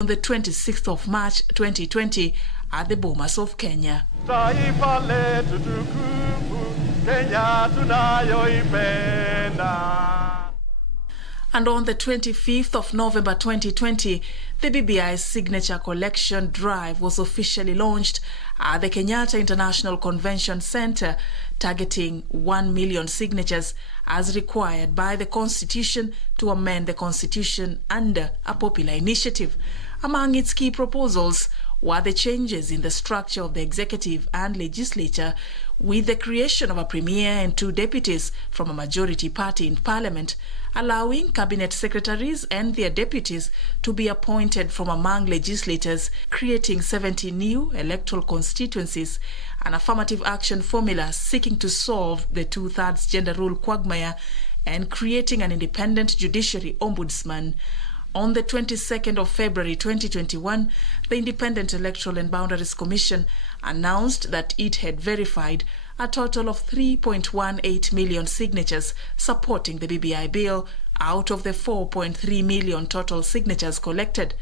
on the 26th of March 2020 at the Bomas of Kenya. Taifa letu tukufu, Kenya tunayoipenda. And on the 25th of November 2020, the BBI signature collection drive was officially launched at the Kenyatta International Convention Center, targeting 1 million signatures as required by the Constitution to amend the Constitution under a popular initiative. Among its key proposals were the changes in the structure of the executive and legislature, with the creation of a premier and 2 deputies from a majority party in parliament, allowing cabinet secretaries and their deputies to be appointed from among legislators, creating 70 new electoral constituencies, an affirmative action formula seeking to solve the 2/3 gender rule quagmire, and creating an independent judiciary ombudsman. On the 22nd of February 2021, the Independent Electoral and Boundaries Commission announced that it had verified a total of 3.18 million signatures supporting the BBI bill out of the 4.3 million total signatures collected.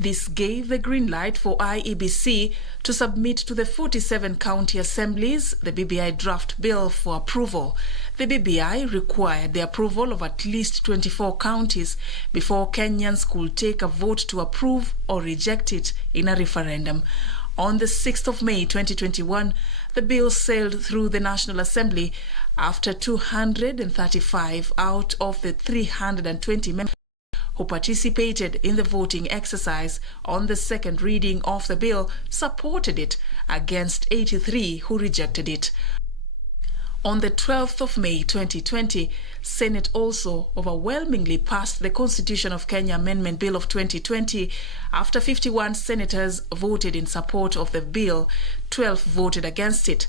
This gave the green light for IEBC to submit to the 47 county assemblies the BBI draft bill for approval. The BBI required the approval of at least 24 counties before Kenyans could take a vote to approve or reject it in a referendum. On the 6th of May 2021, the bill sailed through the National Assembly after 235 out of the 320 members who participated in the voting exercise on the second reading of the bill supported it, against 83 who rejected it. On the 12th of May 2020, Senate also overwhelmingly passed the Constitution of Kenya Amendment Bill of 2020 after 51 senators voted in support of the bill, 12 voted against it.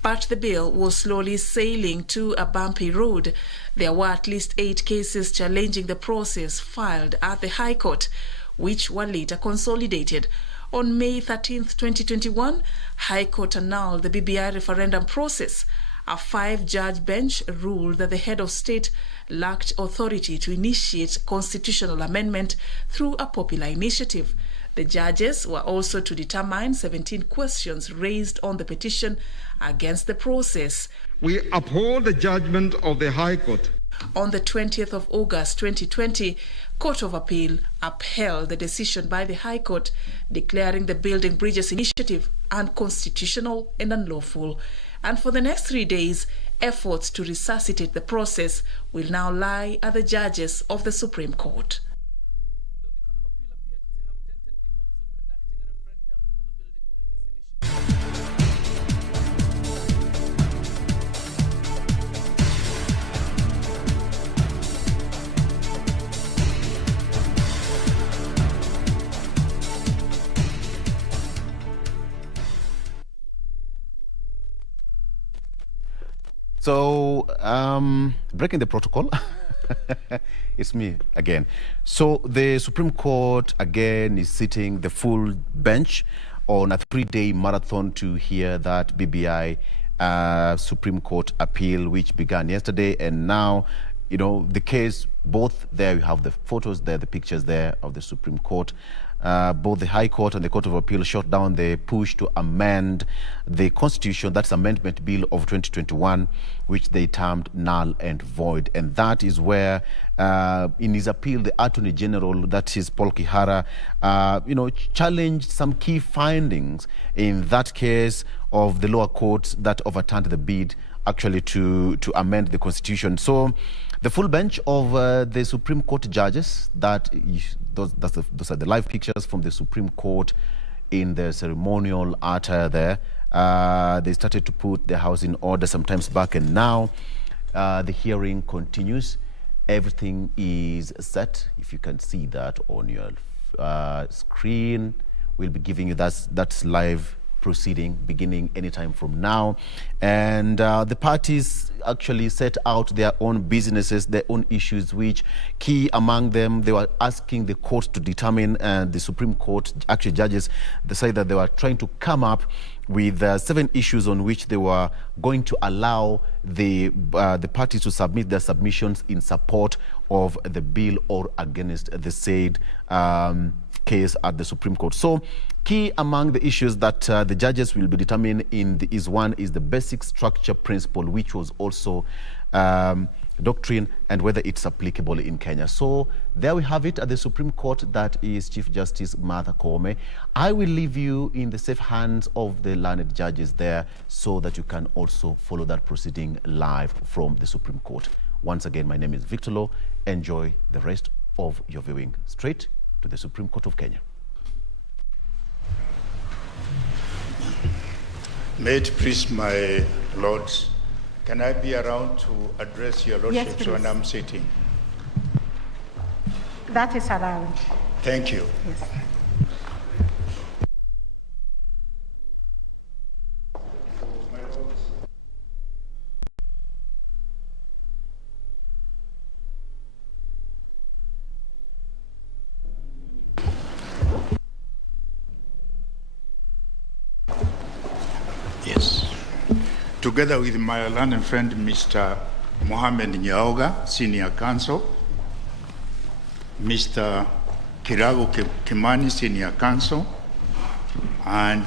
But the bill was slowly sailing to a bumpy road. There were at least 8 cases challenging the process filed at the High Court, which were later consolidated. On May 13th, 2021, High Court annulled the BBI referendum process. A 5-judge bench ruled that the head of state lacked authority to initiate constitutional amendment through a popular initiative. The judges were also to determine 17 questions raised on the petition against the process. We uphold the judgment of the High Court. On the 20th of August 2020, Court of Appeal upheld the decision by the High Court, declaring the Building Bridges initiative unconstitutional and unlawful. And for the next 3 days, efforts to resuscitate the process will now lie at the judges of the Supreme Court. So, breaking the protocol, it's me again. So the Supreme Court again is sitting the full bench on a 3-day marathon to hear that BBI Supreme Court appeal, which began yesterday. And now, you know, the case, both there you have the photos there, the pictures there of the Supreme Court. Both the High Court and the Court of Appeal shot down the push to amend the Constitution, that's Amendment Bill of 2021, which they termed null and void. And that is where, in his appeal, the Attorney General, that is Paul Kihara, challenged some key findings in that case of the lower courts that overturned the bid actually to amend the Constitution. So the full bench of the Supreme Court judges, those are the live pictures from the Supreme Court in the ceremonial attire there. They started to put the house in order sometimes back, and now the hearing continues. Everything is set. If you can see that on your screen, we'll be giving you that's live proceeding beginning anytime from now. And the parties actually set out their own businesses, their own issues, which key among them, they were asking the court to determine, and the Supreme Court, actually judges, decided that they were trying to come up with 7 issues on which they were going to allow the parties to submit their submissions in support of the bill or against the said case at the Supreme Court. So, key among the issues that the judges will be determining is one is the basic structure principle, which was also doctrine, and whether it's applicable in Kenya. So there we have it at the Supreme Court. That is Chief Justice Martha Koome. I will leave you in the safe hands of the learned judges there so that you can also follow that proceeding live from the Supreme Court. Once again, my name is Victor Law. Enjoy the rest of your viewing. Straight to the Supreme Court of Kenya. May it please my lords, can I be around to address your lordships when I'm sitting? That is allowed. Thank you. Yes. Yes. Together with my learned friend, Mr. Mohamed Nyaoga, Senior Counsel, Mr. Kirago Kimani, Senior Counsel, and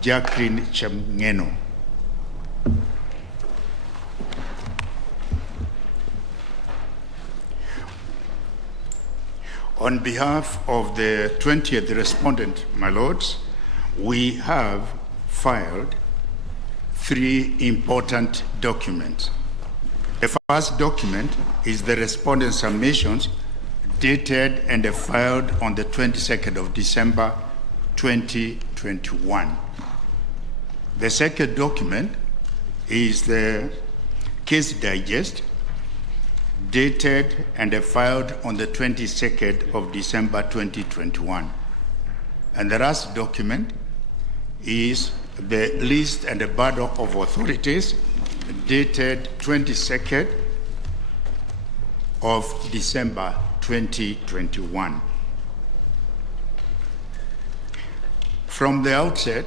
Jacqueline Chamngeno. On behalf of the 20th respondent, my lords, we have filed 3 important documents. The first document is the respondent submissions dated and filed on the 22nd of December 2021. The second document is the case digest dated and filed on the 22nd of December 2021. And the last document is the list and the burden of authorities dated 22nd of December 2021. From the outset,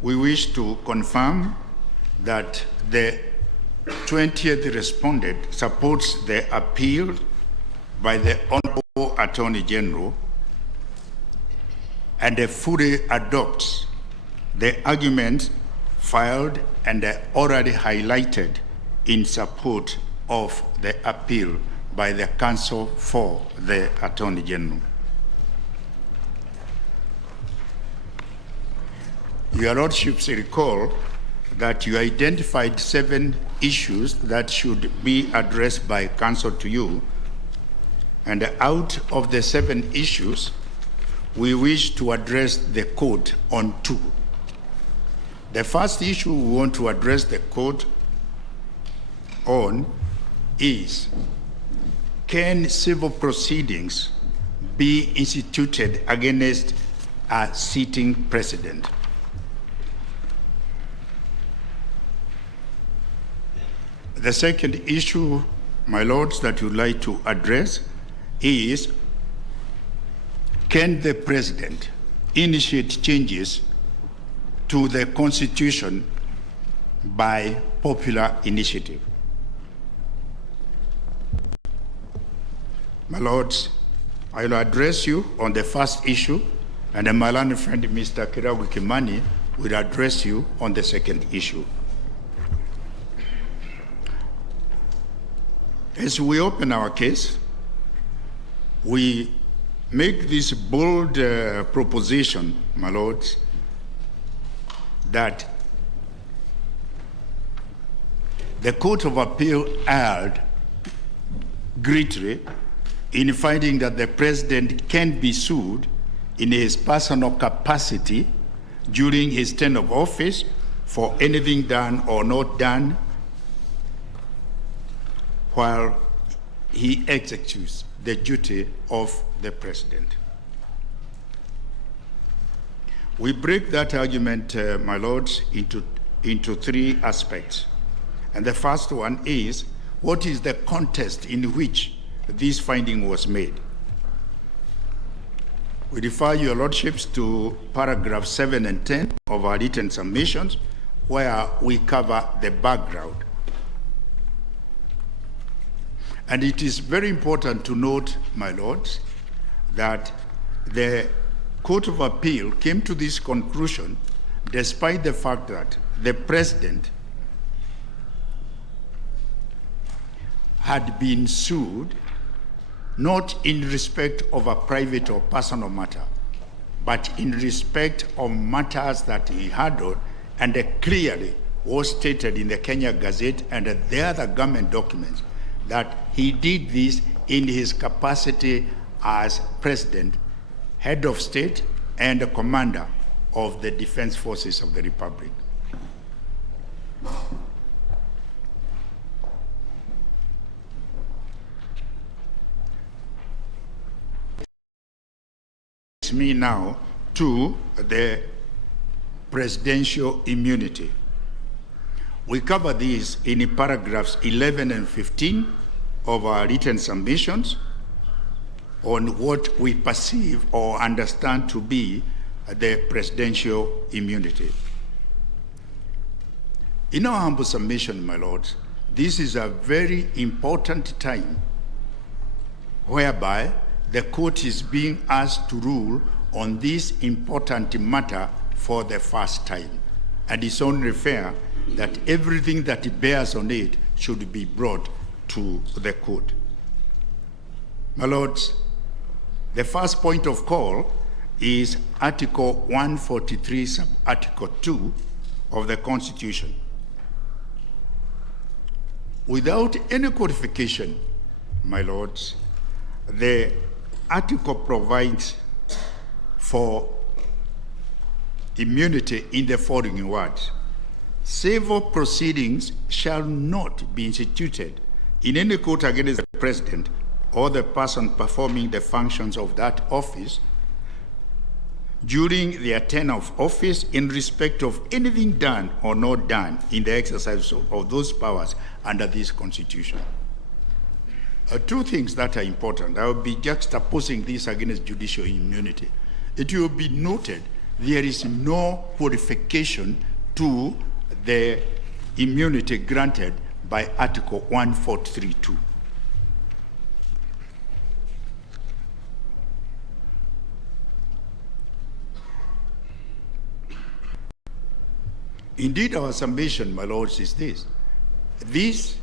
we wish to confirm that the 20th respondent supports the appeal by the Honorable Attorney General and fully adopts the arguments filed and already highlighted in support of the appeal by the counsel for the Attorney General. Your Lordships recall that you identified 7 issues that should be addressed by counsel to you, and out of the 7 issues, we wish to address the court on 2. The first issue we want to address the court on is, can civil proceedings be instituted against a sitting president? The second issue, my lords, that you'd like to address is, can the president initiate changes to the Constitution by popular initiative? My lords, I will address you on the first issue, and my learned friend, Mr. Kirago Kimani, will address you on the second issue. As we open our case, we make this bold proposition, my lords, that the Court of Appeal erred greatly in finding that the president can be sued in his personal capacity during his term of office for anything done or not done while he executes the duty of the president. We break that argument, my lords, into 3 aspects. And the first one is, what is the context in which this finding was made? We refer your lordships to paragraph 7 and 10 of our written submissions, where we cover the background. And it is very important to note, my lords, that the Court of Appeal came to this conclusion despite the fact that the president had been sued not in respect of a private or personal matter, but in respect of matters that he handled, and clearly was stated in the Kenya Gazette and the other government documents that he did this in his capacity as president, head of state, and commander of the defense forces of the Republic. Me now to the presidential immunity. We cover these in paragraphs 11 and 15 of our written submissions on what we perceive or understand to be the presidential immunity. In our humble submission, my lords, this is a very important time whereby the court is being asked to rule on this important matter for the first time. And it's only fair that everything that bears on it should be brought to the court. My lords, the first point of call is Article 143, sub-Article 2 of the Constitution. Without any qualification, my lords, the article provides for immunity in the following words: civil proceedings shall not be instituted in any court against the president or the person performing the functions of that office during their tenure of office in respect of anything done or not done in the exercise of those powers under this Constitution. Two things that are important. I will be juxtaposing this against judicial immunity. It will be noted there is no qualification to the immunity granted by Article 143(2). Indeed, our submission, my lords, is this. This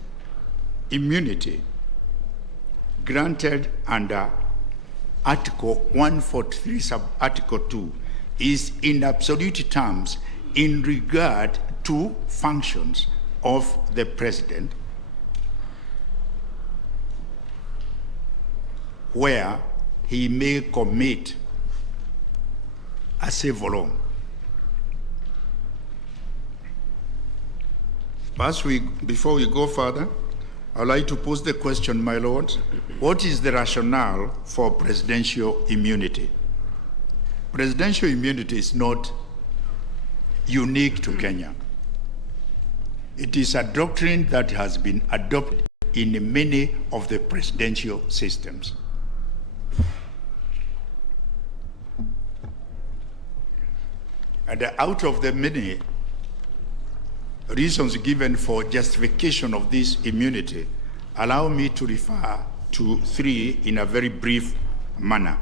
immunity granted under Article 143, sub-Article 2, is in absolute terms in regard to functions of the president, where he may commit a civil wrong. Before we go further, I'd like to pose the question, my lords, what is the rationale for presidential immunity? Presidential immunity is not unique to Kenya. It is a doctrine that has been adopted in many of the presidential systems. And out of the many reasons given for justification of this immunity, allow me to refer to three in a very brief manner.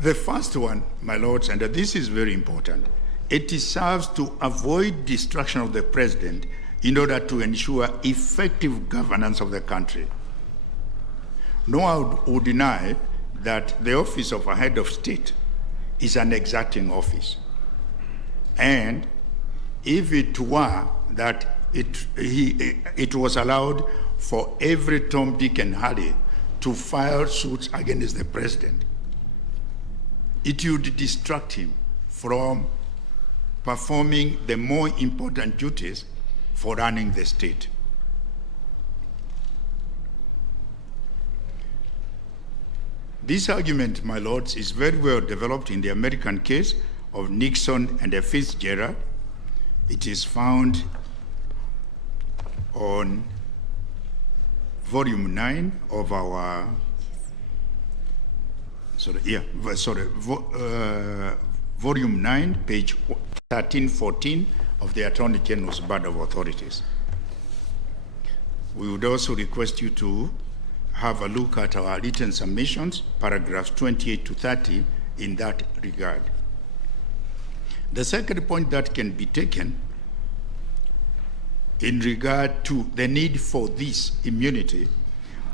The first one, my lords, and this is very important, it serves to avoid destruction of the president in order to ensure effective governance of the country. No one would deny that the office of a head of state is an exacting office. And if it were that it was allowed for every Tom, Dick, and Harry to file suits against the president, it would distract him from performing the more important duties for running the state. This argument, my lords, is very well developed in the American case of Nixon and Fitzgerald. It is found on volume 9 of our, volume 9, page 1314 of the Attorney General's Board of Authorities. We would also request you to have a look at our written submissions, paragraphs 28 to 30, in that regard. The second point that can be taken in regard to the need for this immunity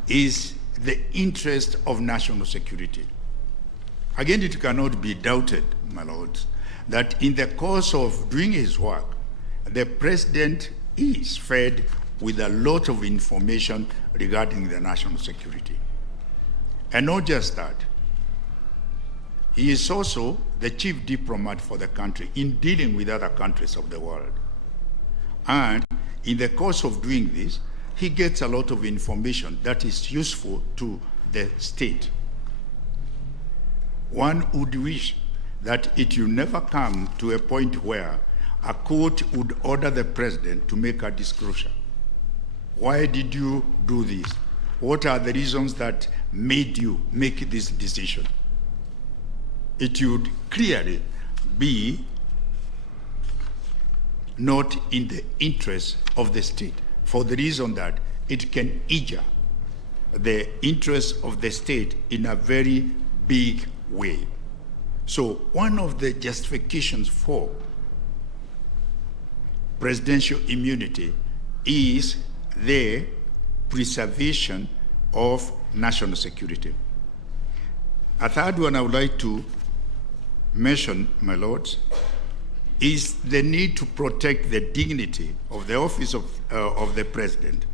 is the interest of national security. Again, it cannot be doubted, my lords, that in the course of doing his work, the president is fed with a lot of information regarding the national security. And not just that, he is also the chief diplomat for the country in dealing with other countries of the world. And in the course of doing this, he gets a lot of information that is useful to the state. One would wish that it will never come to a point where a court would order the president to make a disclosure. Why did you do this? What are the reasons that made you make this decision? It would clearly be not in the interest of the state, for the reason that it can injure the interest of the state in a very big way. So one of the justifications for presidential immunity is the preservation of national security. A third one I would like to mention, my lords, is the need to protect the dignity of the office of the president.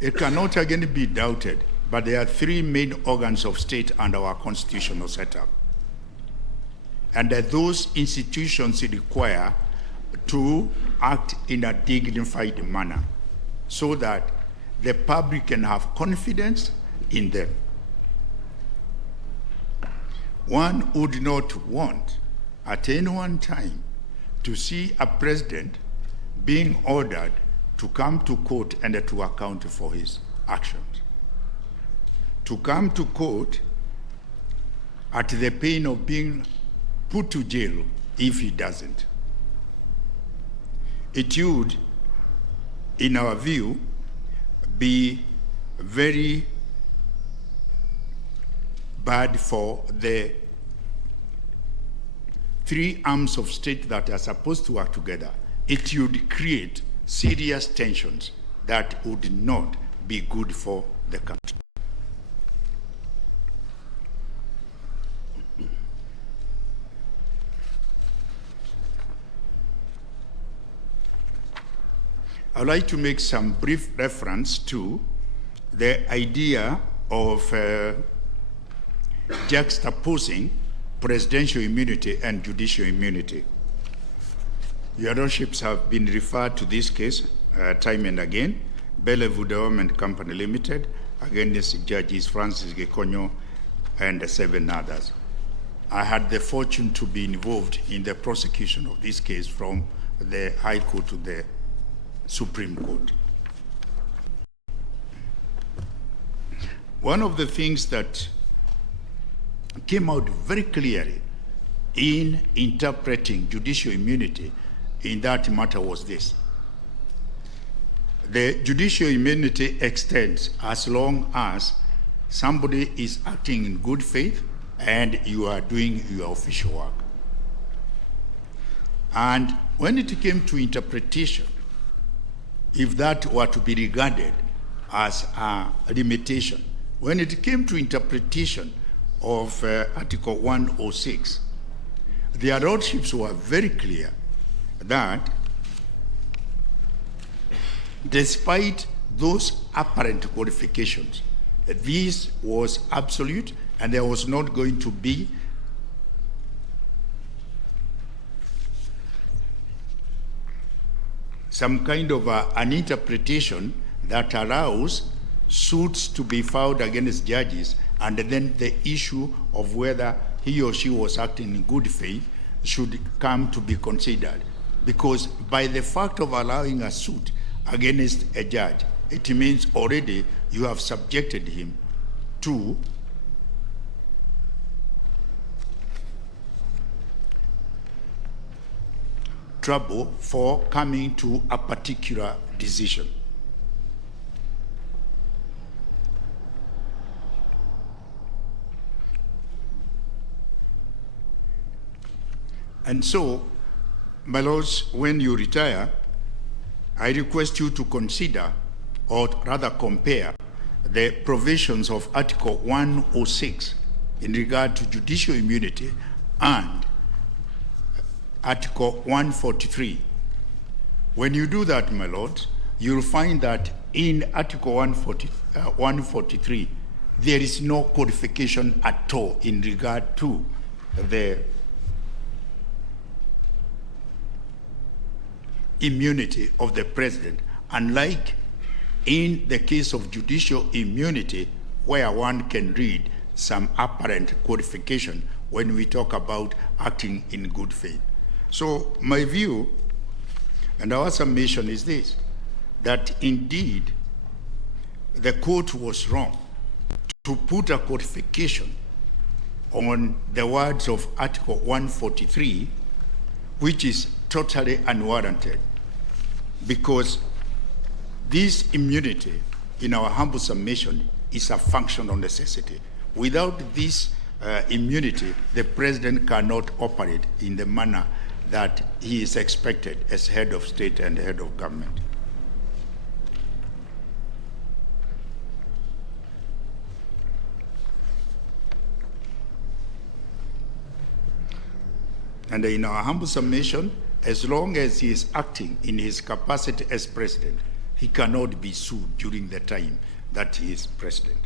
It cannot again be doubted, but there are three main organs of state under our constitutional setup. And that those institutions require to act in a dignified manner so that the public can have confidence in them. One would not want at any one time to see a president being ordered to come to court and to account for his actions. To come to court at the pain of being put to jail if he doesn't. It would, in our view, be very bad for the three arms of state that are supposed to work together. It would create serious tensions that would not be good for the country. I would like to make some brief reference to the idea of juxtaposing presidential immunity and judicial immunity. Your lordships have been referred to this case time and again, Bellevue Development Company Limited, against Judges Francis Gekonyo and 7 others. I had the fortune to be involved in the prosecution of this case from the High Court to the Supreme Court. One of the things that came out very clearly in interpreting judicial immunity in that matter was this. The judicial immunity extends as long as somebody is acting in good faith and you are doing your official work. And when it came to interpretation, if that were to be regarded as a limitation, when it came to interpretation of Article 106, their lordships were very clear that despite those apparent qualifications, this was absolute and there was not going to be some kind of an interpretation that allows suits to be filed against judges, and then the issue of whether he or she was acting in good faith should come to be considered. Because by the fact of allowing a suit against a judge, it means already you have subjected him to trouble for coming to a particular decision. And so, my lords, when you retire, I request you to consider, or rather compare, the provisions of Article 106 in regard to judicial immunity and Article 143. When you do that, my lords, you'll find that in Article 143, there is no codification at all in regard to the immunity of the president, unlike in the case of judicial immunity, where one can read some apparent codification when we talk about acting in good faith. So my view and our submission is this, that indeed the court was wrong to put a codification on the words of Article 143, which is totally unwarranted, because this immunity, in our humble submission, is a function of necessity. Without this immunity, the president cannot operate in the manner that he is expected as head of state and head of government. And in our humble submission, as long as he is acting in his capacity as president, he cannot be sued during the time that he is president.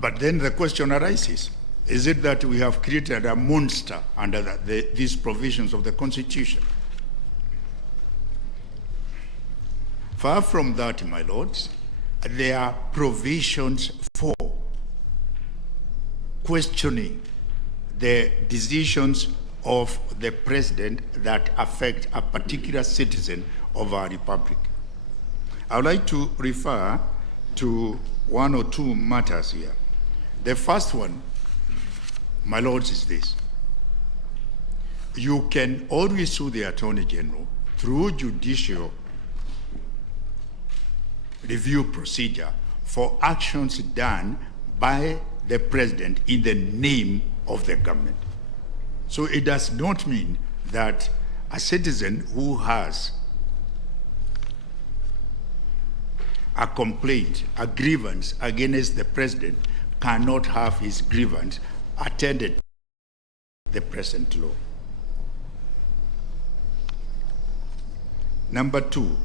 But then the question arises, is it that we have created a monster under these provisions of the Constitution? Far from that, my lords, there are provisions for questioning the decisions of the president that affect a particular citizen of our republic. I would like to refer to one or two matters here. The first one, my lords, is this. You can always sue the Attorney General through judicial review procedure for actions done by the president in the name of the government. So it does not mean that a citizen who has a complaint, a grievance against the president cannot have his grievance attended to the present law. Number two,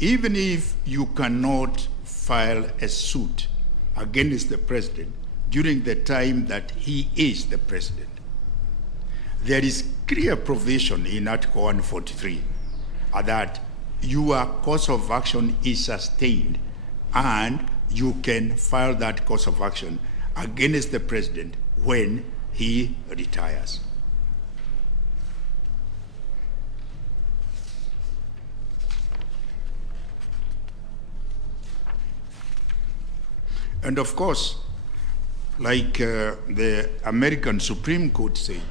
even if you cannot file a suit against the president during the time that he is the president, there is clear provision in Article 143 that your course of action is sustained and you can file that course of action against the president when he retires. And of course, like the American Supreme Court said,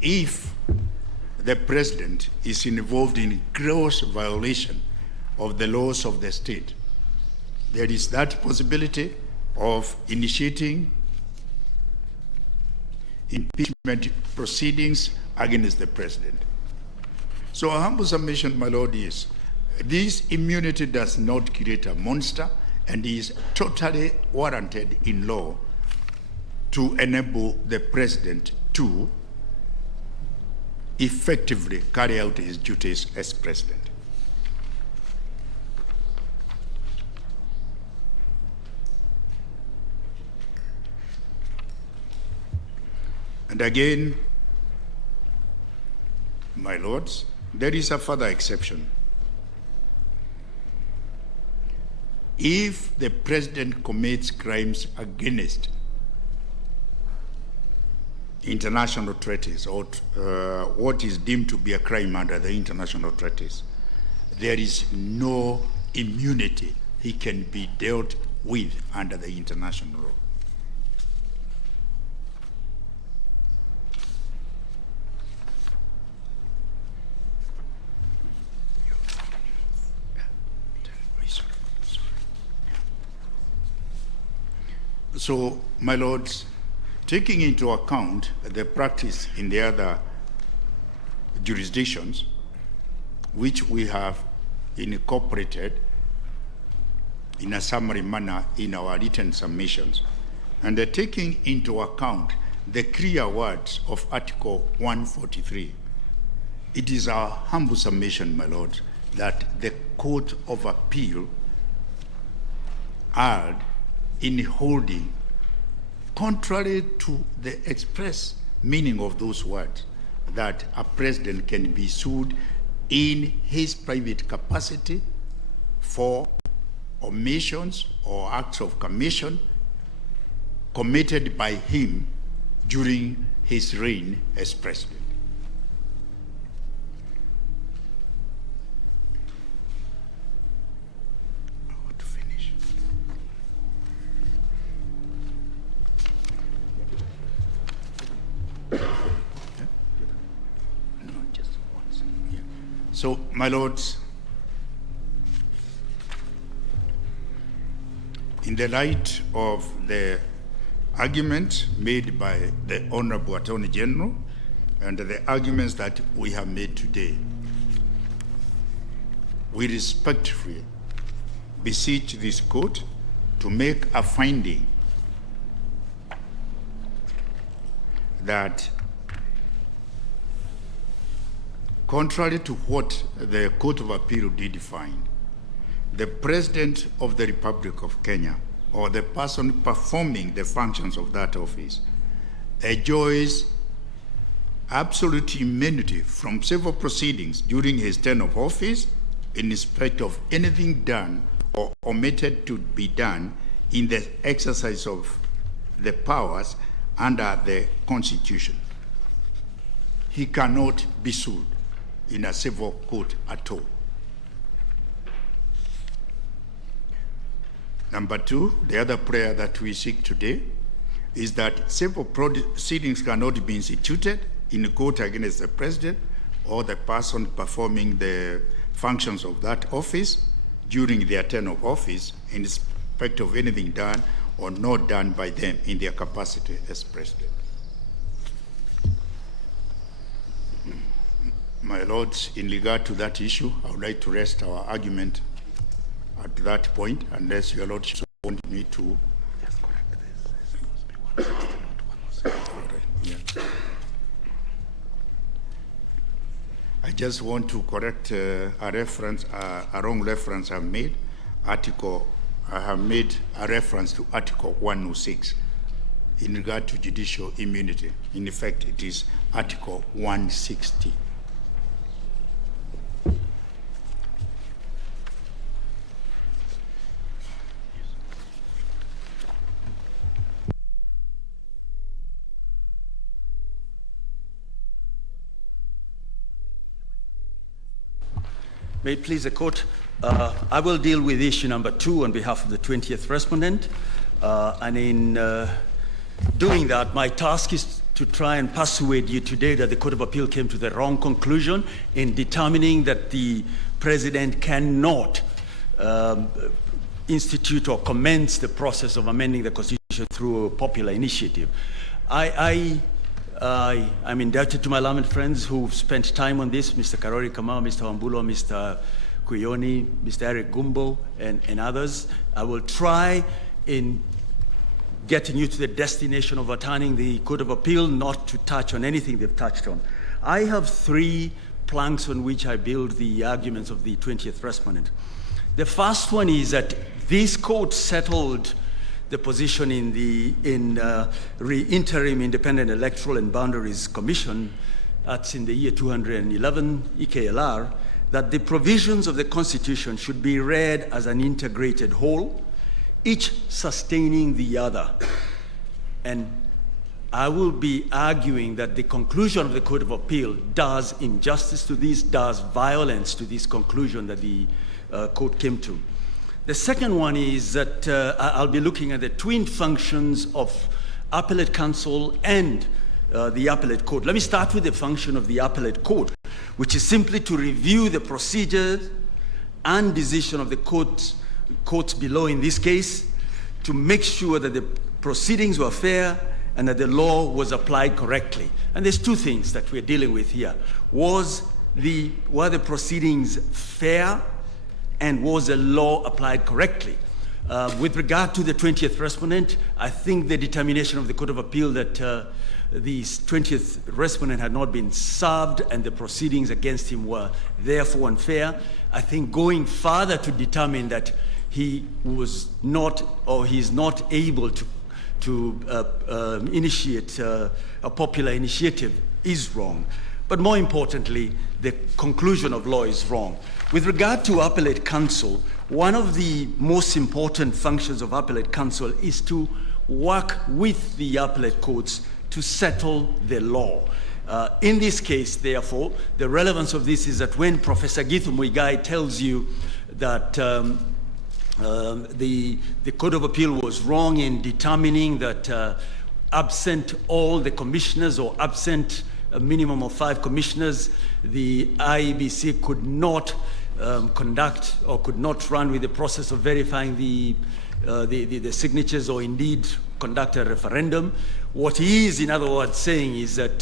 if the president is involved in gross violation of the laws of the state, there is that possibility of initiating impeachment proceedings against the president. So a humble submission, my lord, is this immunity does not create a monster and is totally warranted in law to enable the president to effectively carry out his duties as president. And again, my lords, there is a further exception. If the president commits crimes against international treaties or what is deemed to be a crime under the international treaties, there is no immunity he can be dealt with under the international law. So, my lords, taking into account the practice in the other jurisdictions, which we have incorporated in a summary manner in our written submissions, and taking into account the clear words of Article 143, it is our humble submission, my lord, that the Court of Appeal erred in holding, contrary to the express meaning of those words, that a president can be sued in his private capacity for omissions or acts of commission committed by him during his reign as president. I want to finish. No, just once. Yeah. So, my lords, in the light of the argument made by the Honorable Attorney General and the arguments that we have made today, we respectfully beseech this court to make a finding that, contrary to what the Court of Appeal did find, the President of the Republic of Kenya, or the person performing the functions of that office, enjoys absolute immunity from civil proceedings during his term of office in respect of anything done or omitted to be done in the exercise of the powers under the Constitution. He cannot be sued in a civil court at all. Number two, the other prayer that we seek today is that civil proceedings cannot be instituted in court against the president or the person performing the functions of that office during their term of office in respect of anything done or not done by them in their capacity as president. My lords, in regard to that issue, I would like to rest our argument at that point, unless your lordship want me to. Just correct this. Yeah. I just want to correct a reference, a wrong reference I've made. I have made a reference to Article 106 in regard to judicial immunity. In effect, it is Article 160. May it please the court, I will deal with issue number 2 on behalf of the 20th respondent. And in doing that, my task is to try and persuade you today that the Court of Appeal came to the wrong conclusion in determining that the president cannot institute or commence the process of amending the Constitution through a popular initiative. I'm indebted to my learned friends who've spent time on this, Mr. Karori Kamau, Mr. Wambulo, Mr. Kuyoni, Mr. Eric Gumbo, and others. I will try in getting you to the destination of overturning the Court of Appeal, not to touch on anything they've touched on. I have 3 planks on which I build the arguments of the 20th respondent. The first one is that this court settled the position in the Interim Independent Electoral and Boundaries Commission, that's in the year 211 EKLR, that the provisions of the Constitution should be read as an integrated whole, each sustaining the other. And I will be arguing that the conclusion of the Court of Appeal does injustice to this, does violence to this conclusion that the court came to. The second one is that I'll be looking at the twin functions of appellate counsel and the appellate court. Let me start with the function of the appellate court, which is simply to review the procedures and decision of the courts below in this case, to make sure that the proceedings were fair and that the law was applied correctly. And there's two things that we're dealing with here. Were the proceedings fair, and was the law applied correctly? With regard to the 20th respondent, I think the determination of the Court of Appeal that the 20th respondent had not been served and the proceedings against him were therefore unfair. I think going further to determine that he was not, or he is not able to initiate a popular initiative is wrong. But more importantly, the conclusion of law is wrong. With regard to appellate counsel, one of the most important functions of appellate counsel is to work with the appellate courts to settle the law. In this case, therefore, the relevance of this is that when Professor Githu Muigai tells you that the Court of Appeal was wrong in determining that absent all the commissioners or absent a minimum of 5 commissioners, the IEBC could not conduct or could not run with the process of verifying the signatures or indeed conduct a referendum. What he is, in other words, saying is that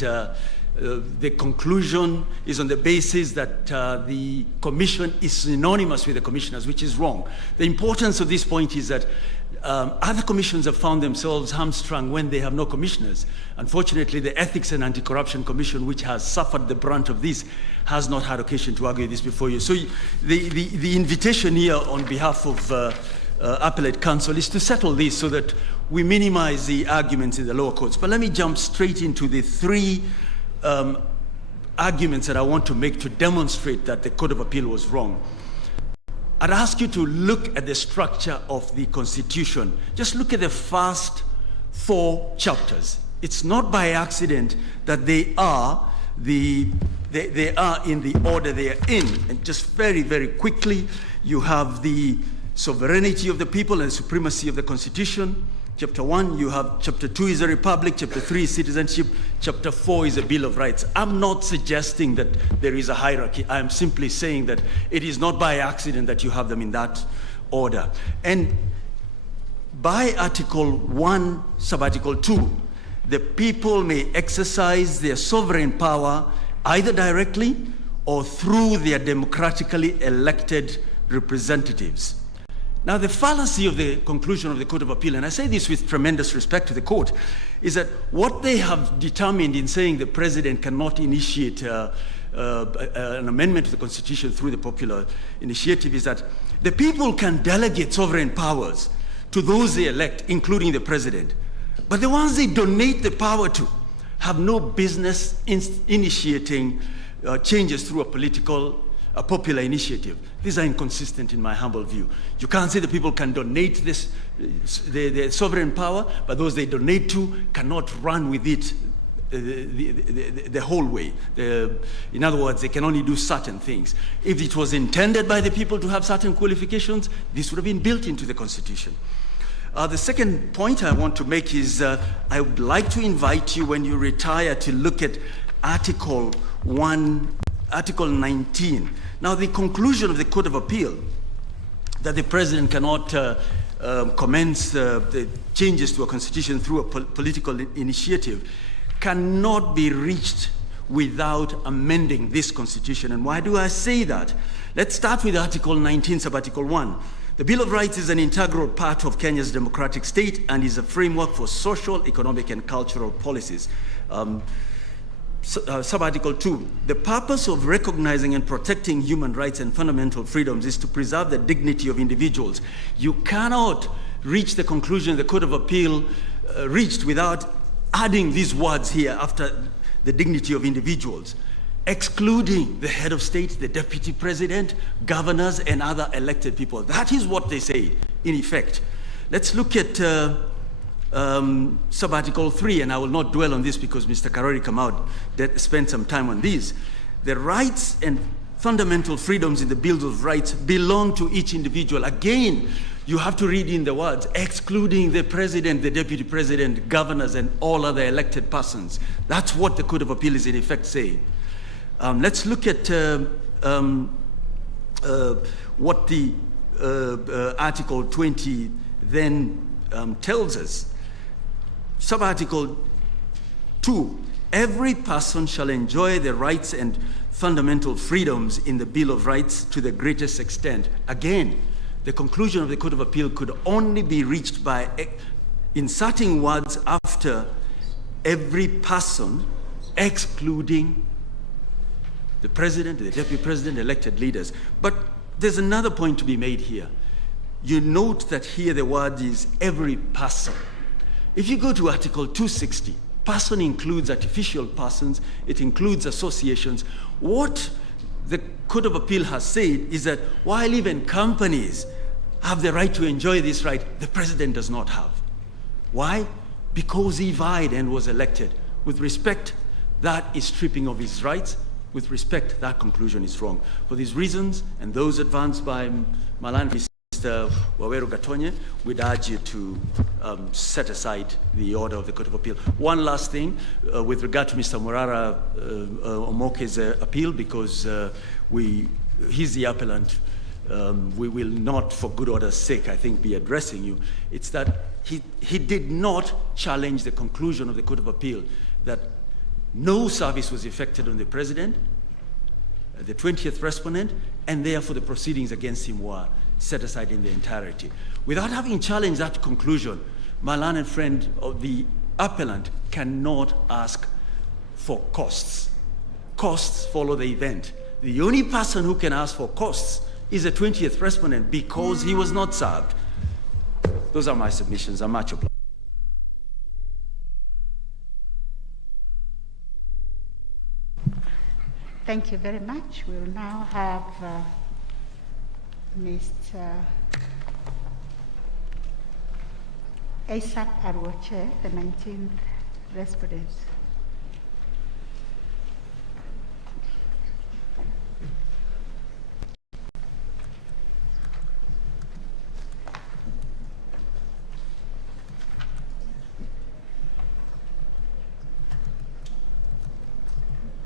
the conclusion is on the basis that the commission is synonymous with the commissioners, which is wrong. The importance of this point is that other commissions have found themselves hamstrung when they have no commissioners. Unfortunately, the Ethics and Anti-Corruption Commission, which has suffered the brunt of this, has not had occasion to argue this before you. So the invitation here on behalf of appellate counsel is to settle this so that we minimize the arguments in the lower courts. But let me jump straight into the 3 arguments that I want to make to demonstrate that the Court of Appeal was wrong. I'd ask you to look at the structure of the Constitution. Just look at the first 4 chapters. It's not by accident that they are in the order they are in. And just very, very quickly, you have the sovereignty of the people and supremacy of the Constitution. Chapter 1, you have Chapter 2 is a republic, Chapter 3 is citizenship, Chapter 4 is a Bill of Rights. I'm not suggesting that there is a hierarchy. I am simply saying that it is not by accident that you have them in that order. And by Article 1, Sub-Article 2, the people may exercise their sovereign power either directly or through their democratically elected representatives. Now, the fallacy of the conclusion of the Court of Appeal, and I say this with tremendous respect to the court, is that what they have determined in saying the president cannot initiate an amendment to the Constitution through the popular initiative is that the people can delegate sovereign powers to those they elect, including the president. But the ones they donate the power to have no business initiating changes through a popular initiative. These are inconsistent in my humble view. You can't say the people can donate the sovereign power, but those they donate to cannot run with it the whole way. In other words, they can only do certain things. If it was intended by the people to have certain qualifications, this would have been built into the Constitution. The second point I want to make is I would like to invite you, when you retire, to look at Article 19. Now, the conclusion of the Court of Appeal that the president cannot commence the changes to a constitution through a political initiative cannot be reached without amending this constitution. And why do I say that? Let's start with Article 19, Sub-Article 1. The Bill of Rights is an integral part of Kenya's democratic state and is a framework for social, economic, and cultural policies. Sub-Article 2, the purpose of recognizing and protecting human rights and fundamental freedoms is to preserve the dignity of individuals. You cannot reach the conclusion the Court of Appeal reached without adding these words here after the dignity of individuals, excluding the head of state, the deputy president, governors, and other elected people. That is what they say, in effect. Let's look at Sub-Article 3, and I will not dwell on this because Mr. Karori Kamau spent some time on these. The rights and fundamental freedoms in the Bill of Rights belong to each individual. Again, you have to read in the words, excluding the president, the deputy president, governors, and all other elected persons. That's what the Court of Appeal is in effect saying. Let's look at what the Article 20 then tells us. Sub-Article 2, every person shall enjoy the rights and fundamental freedoms in the Bill of Rights to the greatest extent. Again, the conclusion of the Court of Appeal could only be reached by inserting words after every person, excluding the president, the deputy president, elected leaders. But there's another point to be made here. You note that here the word is every person. If you go to Article 260, person includes artificial persons, it includes associations. What the Court of Appeal has said is that while even companies have the right to enjoy this right, the president does not have. Why? Because he vied and was elected. With respect, that is stripping of his rights. With respect, that conclusion is wrong. For these reasons, and those advanced by Malan, Mr. Waweru Gatonye, we'd urge you to set aside the order of the Court of Appeal. One last thing, with regard to Mr. Murara Omoke's appeal, because he's the appellant, we will not, for good order's sake, I think, be addressing you. It's that he did not challenge the conclusion of the Court of Appeal that no service was effected on the president, the 20th respondent, and therefore the proceedings against him were set aside in their entirety. Without having challenged that conclusion, my learned friend of the appellant cannot ask for costs. Costs follow the event. The only person who can ask for costs is the 20th respondent because he was not served. Those are my submissions. I'm much obliged. Thank you very much. We will now have Mr. Isaac Arwoche, the 19th respondent.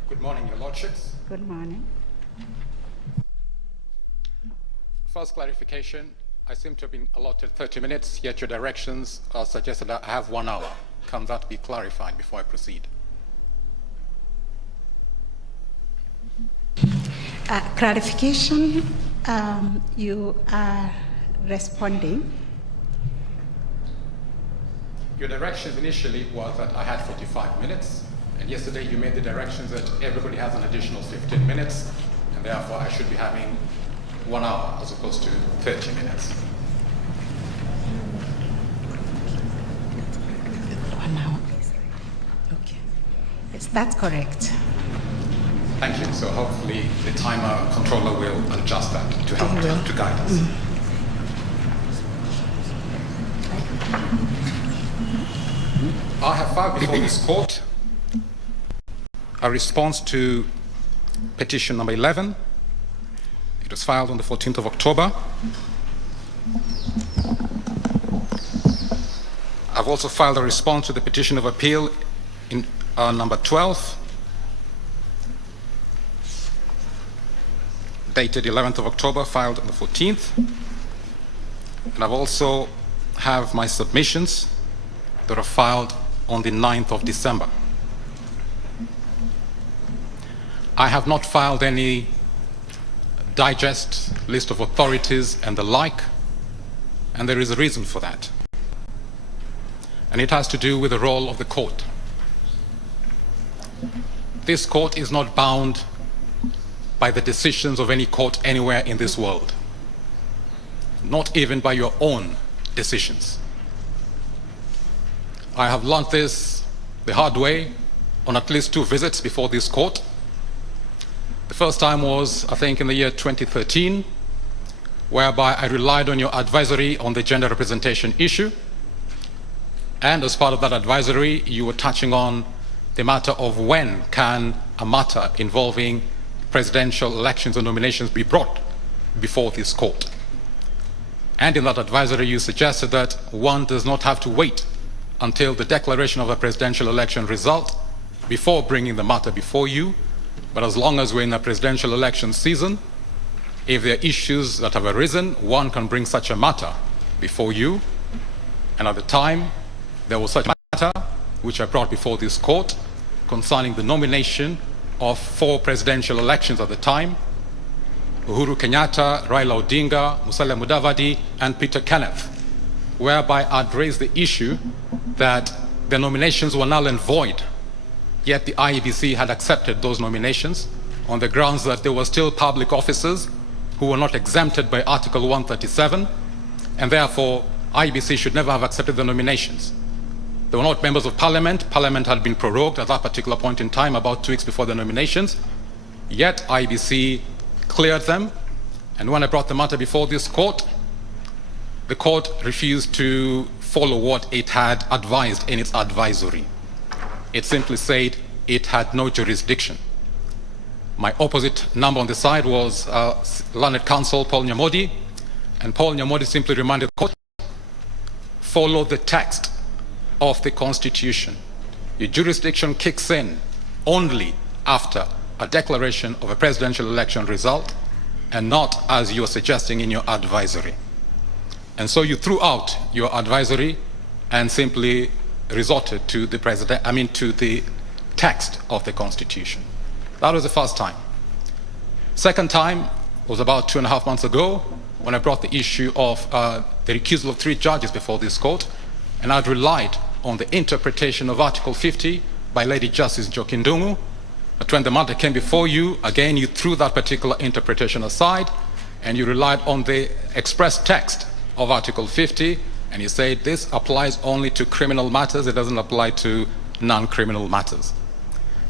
Good morning, Your Lordships. Good morning. First clarification, I seem to have been allotted 30 minutes, yet your directions are suggested that I have 1 hour. Can that be clarified before I proceed? Clarification, you are responding. Your directions initially was that I had 45 minutes, and yesterday you made the directions that everybody has an additional 15 minutes, and therefore I should be having 1 hour as opposed to 30 minutes. 1 hour. Okay. Yes, that's correct. Thank you. So hopefully the timer controller will adjust that to help to guide us. I have filed before this court a response to petition number 11. It was filed on the 14th of October. I've also filed a response to the petition of appeal in number 12, dated 11th of October, filed on the 14th. And I've also have my submissions that are filed on the 9th of December. I have not filed any digest, list of authorities and the like, and there is a reason for that. And it has to do with the role of the court. This court is not bound by the decisions of any court anywhere in this world, not even by your own decisions. I have learned this the hard way on at least 2 visits before this court. The first time was, I think, in the year 2013, whereby I relied on your advisory on the gender representation issue. And as part of that advisory, you were touching on the matter of when can a matter involving presidential elections and nominations be brought before this court. And in that advisory, you suggested that one does not have to wait until the declaration of a presidential election result before bringing the matter before you. But as long as we're in a presidential election season, if there are issues that have arisen, one can bring such a matter before you. And at the time, there was such a matter which I brought before this court, concerning the nomination of 4 presidential elections at the time: Uhuru Kenyatta, Raila Odinga, Musalia Mudavadi, and Peter Kenneth, whereby I'd raised the issue that the nominations were null and void, yet the IEBC had accepted those nominations on the grounds that they were still public officers who were not exempted by Article 137, and therefore IEBC should never have accepted the nominations. They were not members of Parliament. Parliament had been prorogued at that particular point in time, about 2 weeks before the nominations, yet IEBC cleared them, and when I brought the matter before this court, the court refused to follow what it had advised in its advisory. It simply said it had no jurisdiction. My opposite number on the side was learned counsel Paul Nyamodi, and Paul Nyamodi simply reminded the court, follow the text of the Constitution. Your jurisdiction kicks in only after a declaration of a presidential election result, and not as you are suggesting in your advisory. And so you threw out your advisory and simply resorted to the to the text of the Constitution. That was the first time. Second time was about 2.5 months ago, when I brought the issue of the recusal of 3 judges before this court, and I'd relied on the interpretation of Article 50 by Lady Justice Njoki Ndung'u. But when the matter came before you, again, you threw that particular interpretation aside, and you relied on the express text of Article 50, and you said this applies only to criminal matters, it doesn't apply to non-criminal matters.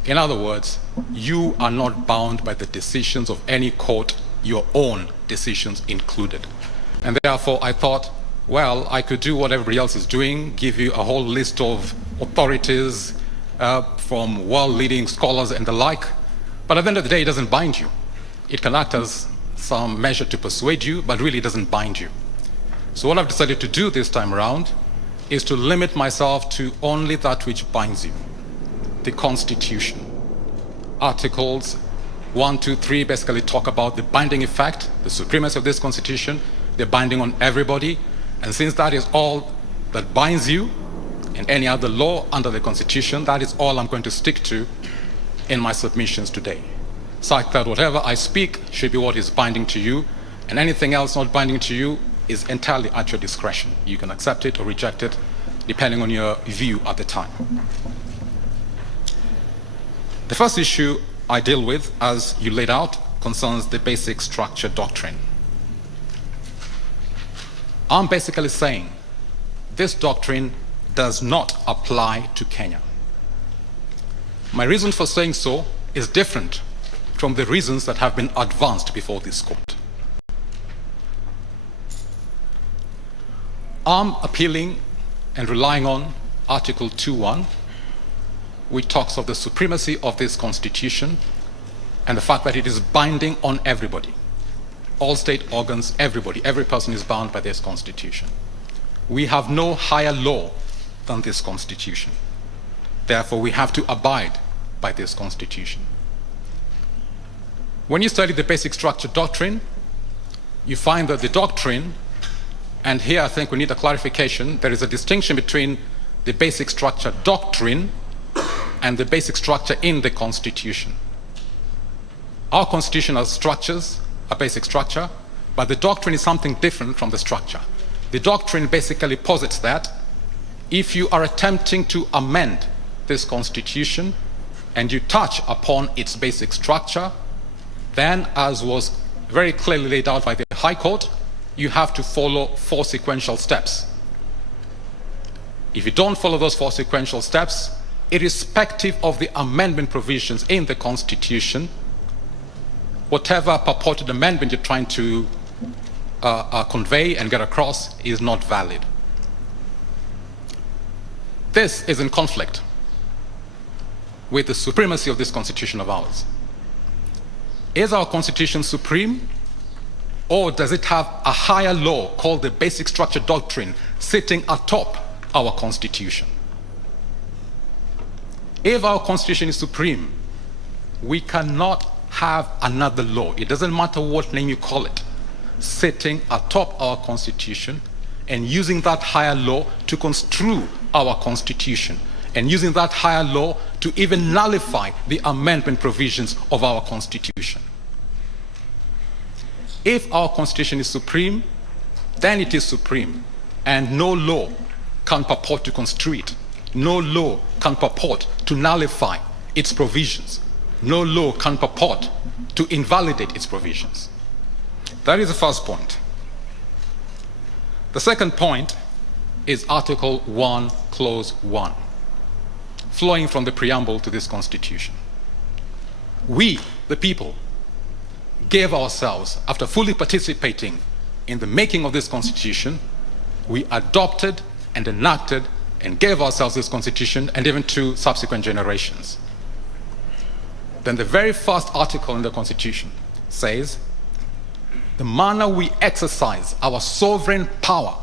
In other words, you are not bound by the decisions of any court, your own decisions included. And therefore, I thought, well, I could do what everybody else is doing, give you a whole list of authorities from world-leading scholars and the like, but at the end of the day, it doesn't bind you. It can act as some measure to persuade you, but really doesn't bind you. So what I've decided to do this time around is to limit myself to only that which binds you. The Constitution. Articles 1, 2, 3 basically talk about the binding effect, the supremacy of this Constitution, the binding on everybody, and since that is all that binds you in any other law under the Constitution, that is all I'm going to stick to in my submissions today. Such that whatever I speak should be what is binding to you, and anything else not binding to you is entirely at your discretion. You can accept it or reject it, depending on your view at the time. The first issue I deal with, as you laid out, concerns the basic structure doctrine. I'm basically saying this doctrine does not apply to Kenya. My reason for saying so is different from the reasons that have been advanced before this court. I'm appealing and relying on Article 2.1, which talks of the supremacy of this Constitution and the fact that it is binding on everybody. All state organs, everybody, every person is bound by this Constitution. We have no higher law than this Constitution. Therefore, we have to abide by this Constitution. When you study the basic structure doctrine, you find that the doctrine, and here I think we need a clarification, there is a distinction between the basic structure doctrine and the basic structure in the Constitution. Our Constitution has structures, a basic structure, but the doctrine is something different from the structure. The doctrine basically posits that if you are attempting to amend this Constitution and you touch upon its basic structure, then, as was very clearly laid out by the High Court, you have to follow 4 sequential steps. If you don't follow those 4 sequential steps, irrespective of the amendment provisions in the Constitution, whatever purported amendment you're trying to convey and get across is not valid. This is in conflict with the supremacy of this Constitution of ours. Is our Constitution supreme, or does it have a higher law called the basic structure doctrine sitting atop our Constitution? If our Constitution is supreme, we cannot have another law, it doesn't matter what name you call it, sitting atop our Constitution and using that higher law to construe our Constitution, and using that higher law to even nullify the amendment provisions of our Constitution. If our Constitution is supreme, then it is supreme, and no law can purport to construe it. No law can purport to nullify its provisions. No law can purport to invalidate its provisions. That is the first point. The second point is Article 1, Clause 1, flowing from the preamble to this Constitution. We, the people, gave ourselves, after fully participating in the making of this Constitution, we adopted and enacted and gave ourselves this Constitution, and even to subsequent generations. Then the very first article in the Constitution says, the manner we exercise our sovereign power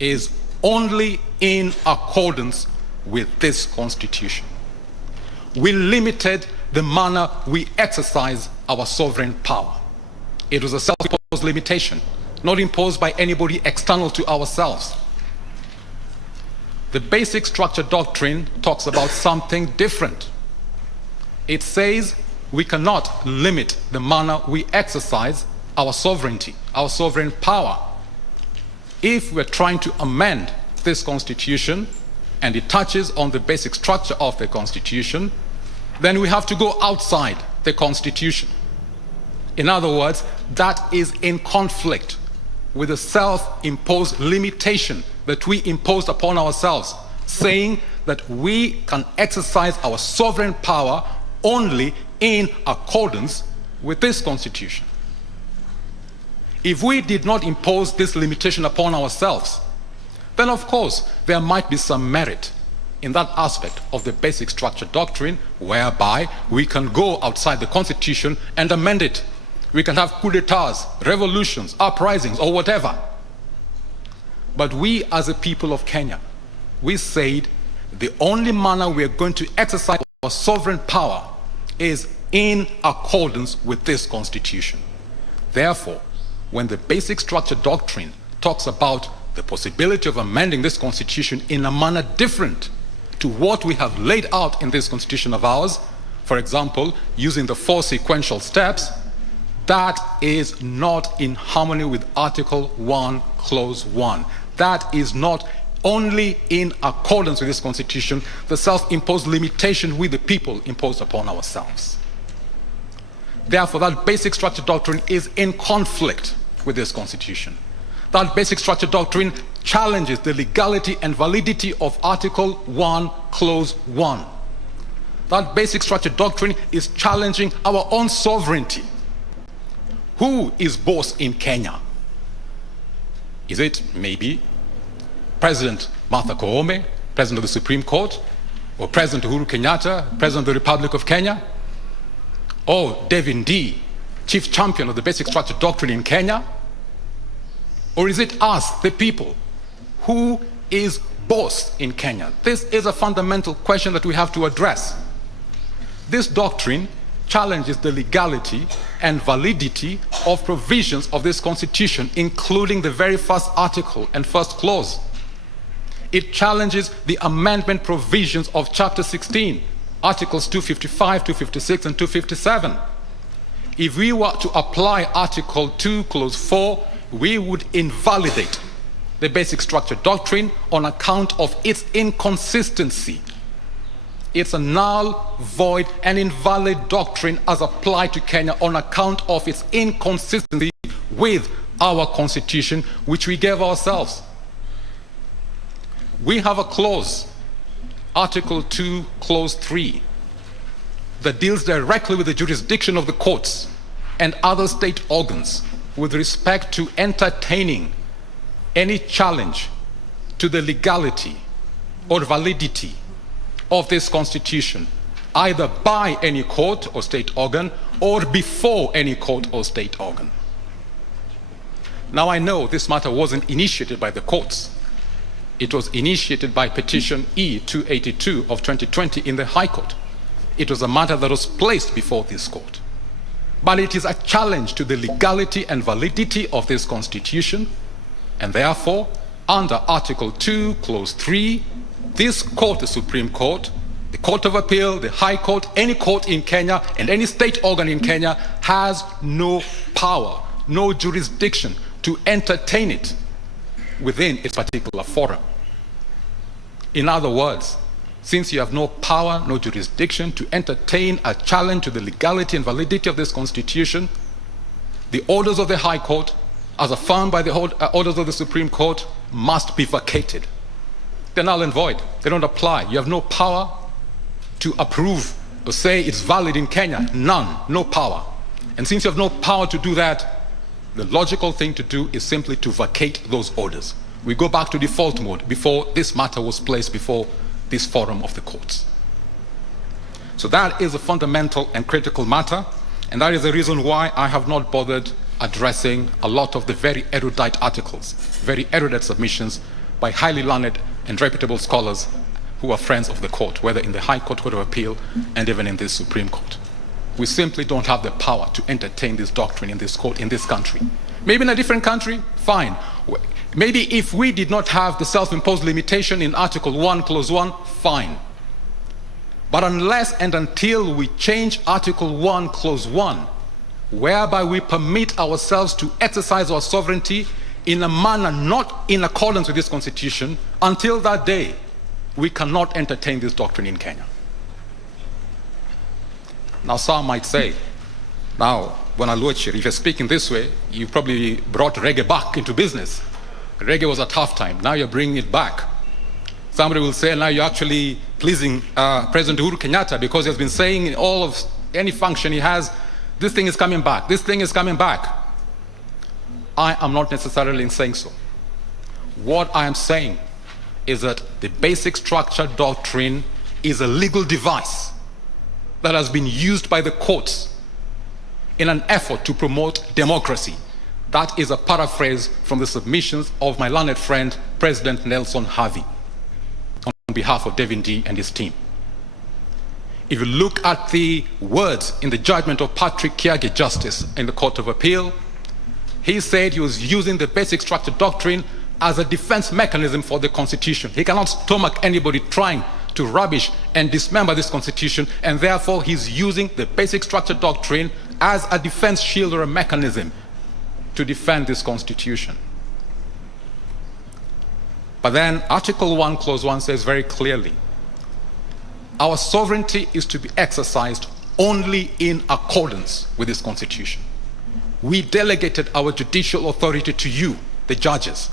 is only in accordance with this Constitution. We limited the manner we exercise our sovereign power. It was a self-imposed limitation, not imposed by anybody external to ourselves. The basic structure doctrine talks about something different. It says we cannot limit the manner we exercise our sovereignty, our sovereign power. If we're trying to amend this Constitution and it touches on the basic structure of the Constitution, then we have to go outside the Constitution. In other words, that is in conflict with the self-imposed limitation that we imposed upon ourselves, saying that we can exercise our sovereign power only in accordance with this Constitution. If we did not impose this limitation upon ourselves, then of course there might be some merit in that aspect of the basic structure doctrine, whereby we can go outside the Constitution and amend it. We can have coup d'etats, revolutions, uprisings, or whatever. But we as a people of Kenya, we said the only manner we are going to exercise our sovereign power is in accordance with this Constitution. Therefore, when the basic structure doctrine talks about the possibility of amending this Constitution in a manner different to what we have laid out in this Constitution of ours, for example, using the 4 sequential steps, that is not in harmony with Article 1, Clause 1. That is not only in accordance with this Constitution, the self-imposed limitation we the people imposed upon ourselves. Therefore, that basic structure doctrine is in conflict with this Constitution. That basic structure doctrine challenges the legality and validity of Article 1, Clause 1. That basic structure doctrine is challenging our own sovereignty. Who is boss in Kenya? Is it maybe President Martha Koome, President of the Supreme Court, or President Uhuru Kenyatta, President of the Republic of Kenya, or David D, Chief Champion of the basic structure doctrine in Kenya? Or is it us, the people? Who is boss in Kenya? This is a fundamental question that we have to address. This doctrine challenges the legality and validity of provisions of this Constitution, including the very first article and first clause. It challenges the amendment provisions of Chapter 16, Articles 255, 256, and 257. If we were to apply Article 2, Clause 4, we would invalidate the basic structure doctrine on account of its inconsistency. It's a null, void, and invalid doctrine as applied to Kenya on account of its inconsistency with our Constitution, which we gave ourselves. We have a clause, Article 2, Clause 3, that deals directly with the jurisdiction of the courts and other state organs with respect to entertaining any challenge to the legality or validity of this Constitution, either by any court or state organ or before any court or state organ. Now, I know this matter wasn't initiated by the courts. It was initiated by petition E-282 of 2020 in the High Court. It was a matter that was placed before this court. But it is a challenge to the legality and validity of this Constitution, and therefore, under Article 2, Clause 3, this court, the Supreme Court, the Court of Appeal, the High Court, any court in Kenya, and any state organ in Kenya has no power, no jurisdiction to entertain it within its particular forum. In other words, since you have no power, no jurisdiction to entertain a challenge to the legality and validity of this Constitution, the orders of the High Court, as affirmed by the orders of the Supreme Court, must be vacated. They're null and void. They don't apply. You have no power to approve or say it's valid in Kenya. None. No power. And since you have no power to do that, the logical thing to do is simply to vacate those orders. We go back to default mode before this matter was placed before this forum of the courts. So that is a fundamental and critical matter, and that is the reason why I have not bothered addressing a lot of the very erudite articles, very erudite submissions by highly learned and reputable scholars who are friends of the court, whether in the High Court, Court of Appeal, and even in the Supreme Court. We simply don't have the power to entertain this doctrine in this court, in this country. Maybe in a different country, fine. Maybe if we did not have the self-imposed limitation in Article 1, Clause 1, fine. But unless and until we change Article 1, Clause 1, whereby we permit ourselves to exercise our sovereignty in a manner not in accordance with this Constitution, until that day, we cannot entertain this doctrine in Kenya. Now, some might say, now, Bwana Luochir, if you're speaking this way, you probably brought reggae back into business. Reggae was a tough time. Now you're bringing it back. Somebody will say, now you're actually pleasing President Uhuru Kenyatta because he has been saying in all of any function he has, this thing is coming back, this thing is coming back. I am not necessarily saying so. What I am saying is that the basic structure doctrine is a legal device that has been used by the courts in an effort to promote democracy. That is a paraphrase from the submissions of my learned friend, President Nelson Harvey, on behalf of Devin D and his team. If you look at the words in the judgment of Patrick Kiage, Justice in the Court of Appeal, he said he was using the basic structure doctrine as a defense mechanism for the Constitution. He cannot stomach anybody trying to rubbish and dismember this Constitution, and therefore he's using the basic structure doctrine as a defense shield or a mechanism to defend this Constitution. But then Article 1, Clause 1 says very clearly, our sovereignty is to be exercised only in accordance with this Constitution. We delegated our judicial authority to you, the judges,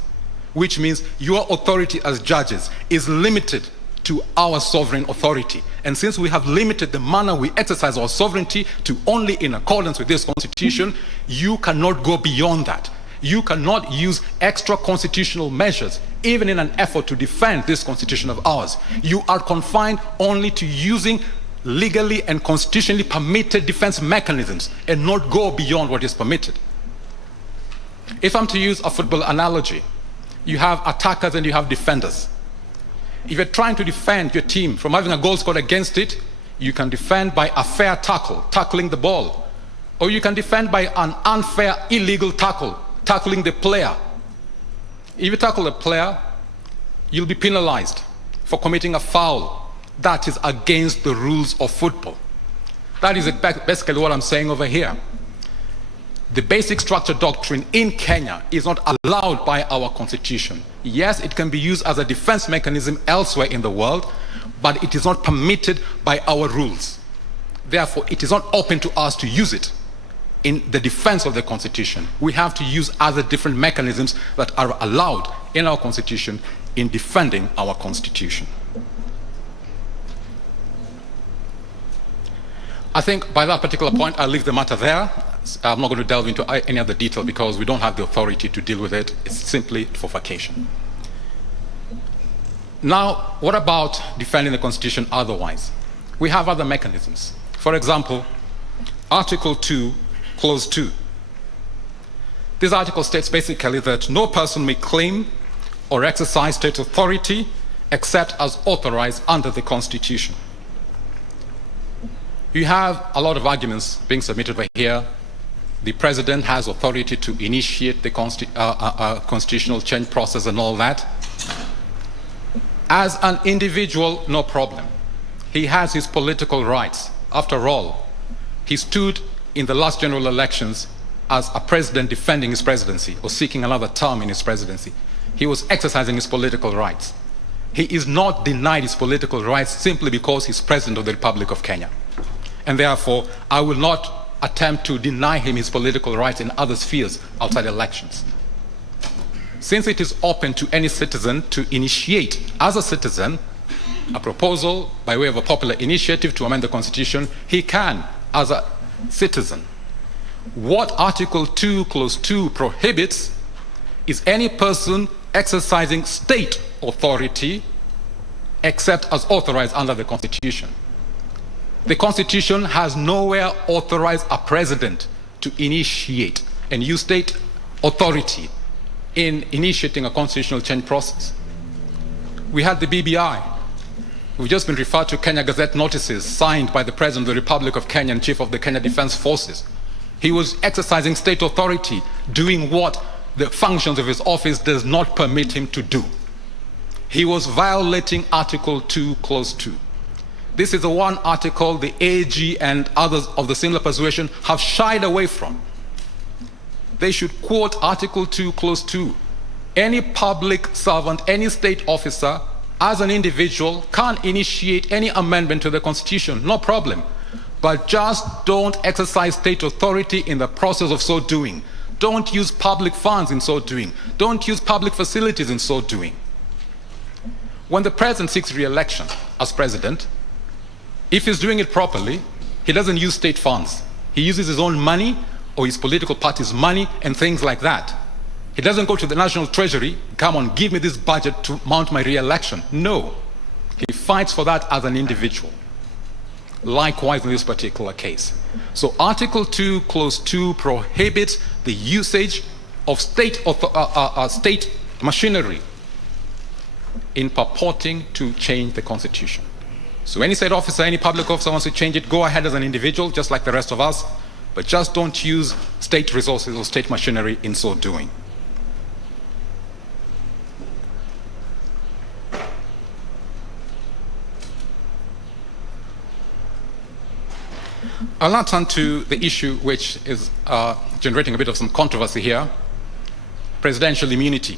which means your authority as judges is limited to our sovereign authority. And since we have limited the manner we exercise our sovereignty to only in accordance with this Constitution, you cannot go beyond that. You cannot use extra constitutional measures, even in an effort to defend this Constitution of ours. You are confined only to using legally and constitutionally permitted defense mechanisms and not go beyond what is permitted. If I'm to use a football analogy, you have attackers and you have defenders. If you're trying to defend your team from having a goal scored against it, you can defend by a fair tackle, tackling the ball. Or you can defend by an unfair, illegal tackle, tackling the player. If you tackle the player, you'll be penalized for committing a foul that is against the rules of football. That is basically what I'm saying over here. The basic structure doctrine in Kenya is not allowed by our Constitution. Yes, it can be used as a defense mechanism elsewhere in the world, but it is not permitted by our rules. Therefore, it is not open to us to use it in the defense of the Constitution. We have to use other different mechanisms that are allowed in our Constitution in defending our Constitution. I think by that particular point, I'll leave the matter there. I'm not going to delve into any other detail because we don't have the authority to deal with it. It's simply for vacation. Now, what about defending the Constitution otherwise? We have other mechanisms. For example, Article 2, Clause 2. This article states basically that no person may claim or exercise state authority except as authorized under the Constitution. You have a lot of arguments being submitted by here. The president has authority to initiate the constitutional change process and all that. As an individual, no problem. He has his political rights. After all, he stood in the last general elections as a president defending his presidency or seeking another term in his presidency. He was exercising his political rights. He is not denied his political rights simply because he's president of the Republic of Kenya. And therefore, I will not attempt to deny him his political rights in other spheres outside elections. Since it is open to any citizen to initiate, as a citizen, a proposal by way of a popular initiative to amend the Constitution, he can, as a citizen. What Article 2, Clause 2 prohibits is any person exercising state authority except as authorized under the Constitution. The Constitution has nowhere authorized a president to initiate and use state authority in initiating a constitutional change process. We had the BBI. We've just been referred to Kenya Gazette notices signed by the President of the Republic of Kenya and Chief of the Kenya Defense Forces. He was exercising state authority, doing what the functions of his office does not permit him to do. He was violating Article 2, Clause 2. This is the one article the AG and others of the similar persuasion have shied away from. They should quote Article 2, Clause 2. Any public servant, any state officer, as an individual, can initiate any amendment to the Constitution, no problem. But just don't exercise state authority in the process of so doing. Don't use public funds in so doing. Don't use public facilities in so doing. When the president seeks re-election as president, if he's doing it properly, he doesn't use state funds. He uses his own money or his political party's money and things like that. He doesn't go to the National Treasury, come on, give me this budget to mount my re-election. No, he fights for that as an individual. Likewise in this particular case. So Article 2, Clause 2 prohibits the usage of state machinery in purporting to change the Constitution. So any state officer, any public officer wants to change it, go ahead as an individual, just like the rest of us, but just don't use state resources or state machinery in so doing. I'll now turn to the issue which is generating a bit of some controversy here, presidential immunity.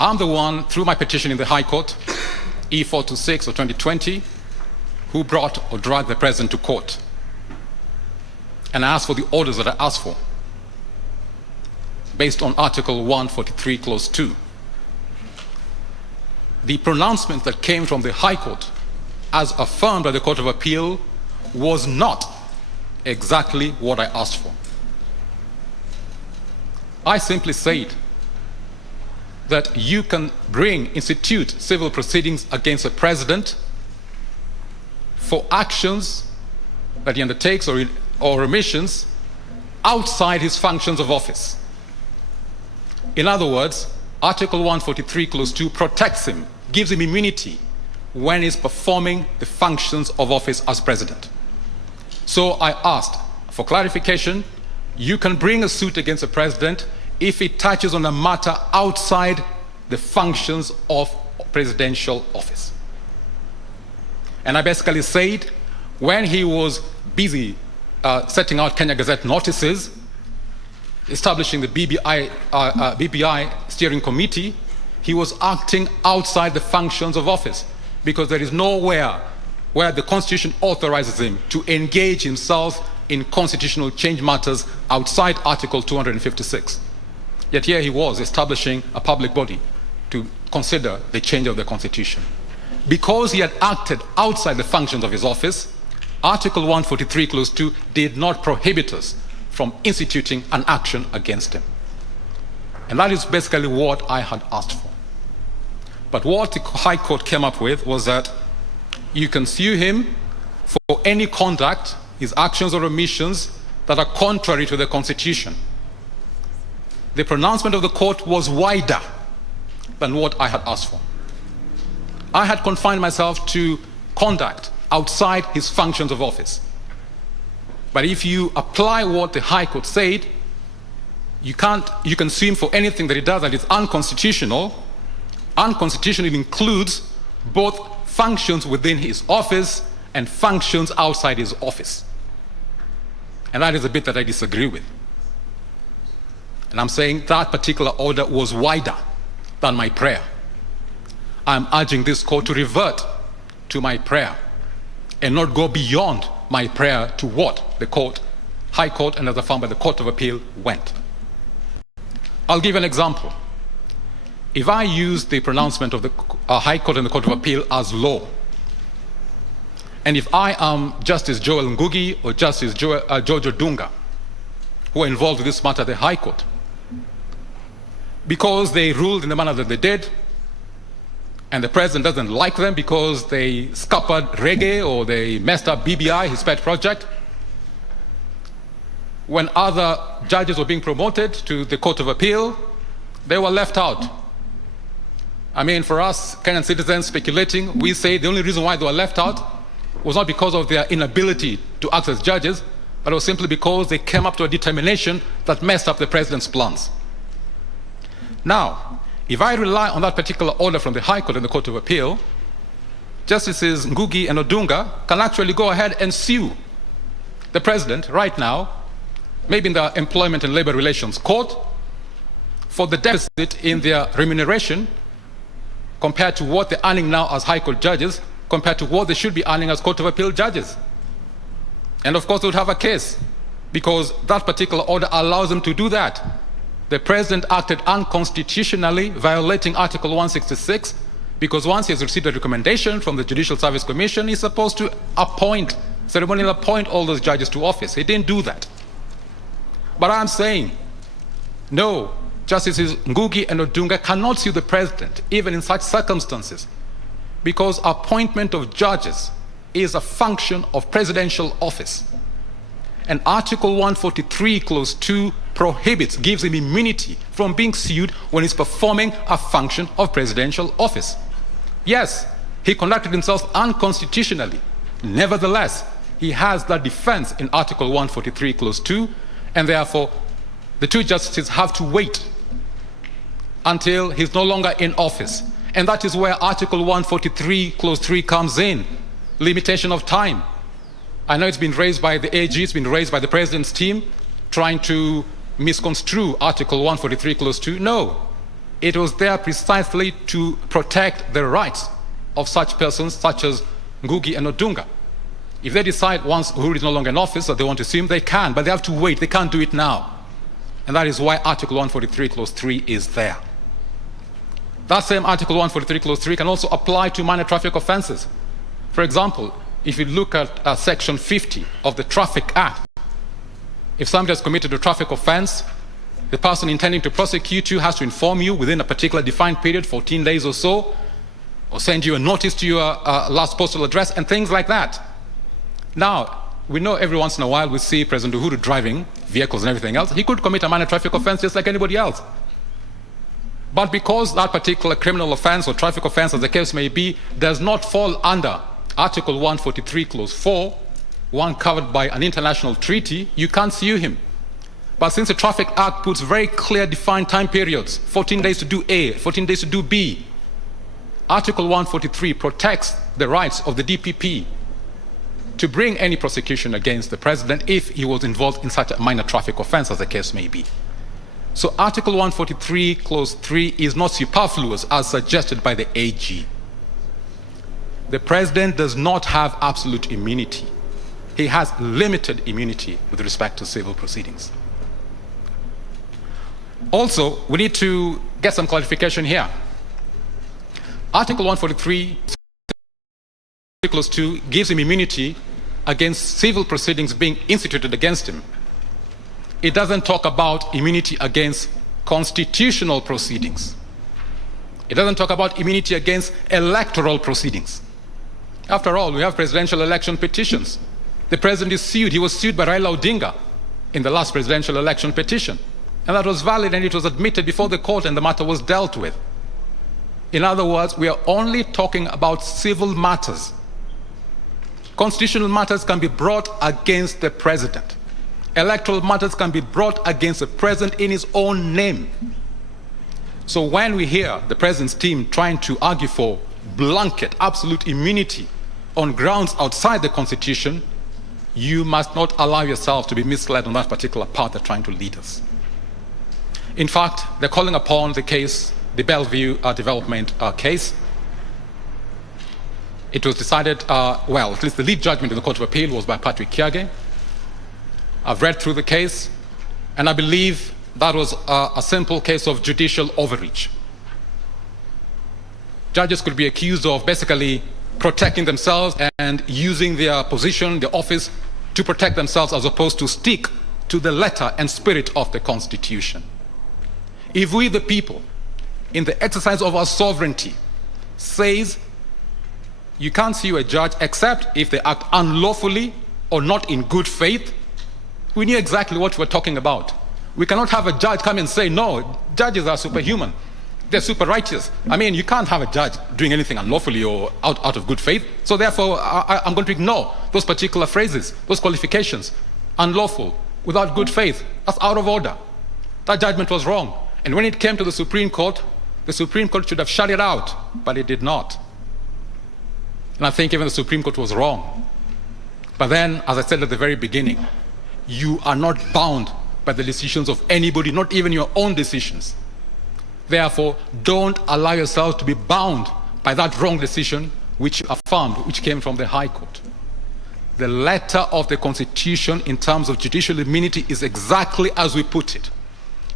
I'm the one, through my petition in the High Court, E426 of 2020, who brought or dragged the president to court. And I asked for the orders that I asked for, based on Article 143, Clause 2. The pronouncement that came from the High Court, as affirmed by the Court of Appeal, was not exactly what I asked for. I simply said that you can institute civil proceedings against a president for actions that he undertakes or omissions outside his functions of office. In other words, Article 143, Clause 2 protects him, gives him immunity when he's performing the functions of office as president. So I asked for clarification. You can bring a suit against the president if it touches on a matter outside the functions of presidential office. And I basically said, when he was busy setting out Kenya Gazette notices, establishing the BBI steering committee, he was acting outside the functions of office, because there is nowhere where the Constitution authorizes him to engage himself in constitutional change matters outside Article 256. Yet here he was establishing a public body to consider the change of the Constitution. Because he had acted outside the functions of his office, Article 143, Clause 2 did not prohibit us from instituting an action against him. And that is basically what I had asked for. But what the High Court came up with was that you can sue him for any conduct, his actions or omissions, that are contrary to the Constitution. The pronouncement of the court was wider than what I had asked for. I had confined myself to conduct outside his functions of office. But if you apply what the High Court said, you can sue him for anything that he does that is unconstitutional. Unconstitutional includes both functions within his office and functions outside his office. And that is a bit that I disagree with. And I'm saying that particular order was wider than my prayer. I'm urging this court to revert to my prayer and not go beyond my prayer to what the court, High Court, and as affirmed by the Court of Appeal, went. I'll give an example. If I use the pronouncement of the High Court and the Court of Appeal as law, and if I am Justice Joel Ngugi or Justice George Odunga, who are involved with this matter at the High Court, because they ruled in the manner that they did, and the president doesn't like them because they scuppered reggae or they messed up BBI, his pet project, when other judges were being promoted to the Court of Appeal, they were left out. I mean, for us Kenyan citizens speculating, we say the only reason why they were left out was not because of their inability to act as judges, but it was simply because they came up to a determination that messed up the president's plans. Now, if I rely on that particular order from the High Court and the Court of Appeal, Justices Ngugi and Odunga can actually go ahead and sue the president right now, maybe in the Employment and Labor Relations Court, for the deficit in their remuneration compared to what they're earning now as High Court judges, compared to what they should be earning as Court of Appeal judges. And of course they would have a case, because that particular order allows them to do that. The president acted unconstitutionally, violating Article 166, because once he has received a recommendation from the Judicial Service Commission, he's supposed to ceremonially appoint all those judges to office. He didn't do that. But I'm saying, no, Justices Ngugi and Odunga cannot sue the president, even in such circumstances, because appointment of judges is a function of presidential office. And Article 143, Clause 2 gives him immunity from being sued when he's performing a function of presidential office. Yes, he conducted himself unconstitutionally. Nevertheless, he has that defense in Article 143, Clause 2, and therefore the two justices have to wait until he's no longer in office. And that is where Article 143, Clause 3 comes in, limitation of time. I know it's been raised by the AG, it's been raised by the president's team, trying to misconstrue Article 143, Clause 2. No, it was there precisely to protect the rights of such persons, such as Ngugi and Odunga. If they decide once Uhuru is no longer in office that they want to sue him, they can, but they have to wait. They can't do it now. And that is why Article 143, Clause 3 is there. That same Article 143, Clause 3 can also apply to minor traffic offenses. For example, if you look at Section 50 of the Traffic Act, if somebody has committed a traffic offense, the person intending to prosecute you has to inform you within a particular defined period, 14 days or so, or send you a notice to your last postal address and things like that. Now, we know every once in a while we see President Uhuru driving vehicles and everything else. He could commit a minor traffic offense just like anybody else. But because that particular criminal offense or traffic offense, as the case may be, does not fall under Article 143, Clause 4, one covered by an international treaty, you can't sue him. But since the Traffic Act puts very clear defined time periods, 14 days to do A, 14 days to do B, Article 143 protects the rights of the DPP to bring any prosecution against the president if he was involved in such a minor traffic offense, as the case may be. So Article 143, Clause 3 is not superfluous as suggested by the AG. The president does not have absolute immunity. He has limited immunity with respect to civil proceedings. Also, we need to get some clarification here. Article 143, Clause 2 gives him immunity against civil proceedings being instituted against him. It doesn't talk about immunity against constitutional proceedings. It doesn't talk about immunity against electoral proceedings. After all, we have presidential election petitions. The president is sued. He was sued by Raila Odinga in the last presidential election petition. And that was valid and it was admitted before the court and the matter was dealt with. In other words, we are only talking about civil matters. Constitutional matters can be brought against the president. Electoral matters can be brought against the president in his own name. So when we hear the president's team trying to argue for blanket, absolute immunity on grounds outside the Constitution, you must not allow yourself to be misled on that particular path they're trying to lead us. In fact, they're calling upon the case, the Bellevue development case. It was decided, well, at least the lead judgment in the Court of Appeal was by Patrick Kiage. I've read through the case, and I believe that was a simple case of judicial overreach. Judges could be accused of basically protecting themselves and using their position, their office, to protect themselves as opposed to stick to the letter and spirit of the Constitution. If we, the people, in the exercise of our sovereignty, says you can't sue a judge except if they act unlawfully or not in good faith, we knew exactly what we're talking about. We cannot have a judge come and say, no, judges are superhuman. They're super righteous. I mean, you can't have a judge doing anything unlawfully or out of good faith. So therefore, I'm going to ignore those particular phrases, those qualifications. Unlawful, without good faith, that's out of order. That judgment was wrong. And when it came to the Supreme Court should have shut it out, but it did not. And I think even the Supreme Court was wrong. But then, as I said at the very beginning, you are not bound by the decisions of anybody, not even your own decisions. Therefore, don't allow yourself to be bound by that wrong decision which you affirmed, which came from the High Court. The letter of the Constitution in terms of judicial immunity is exactly as we put it.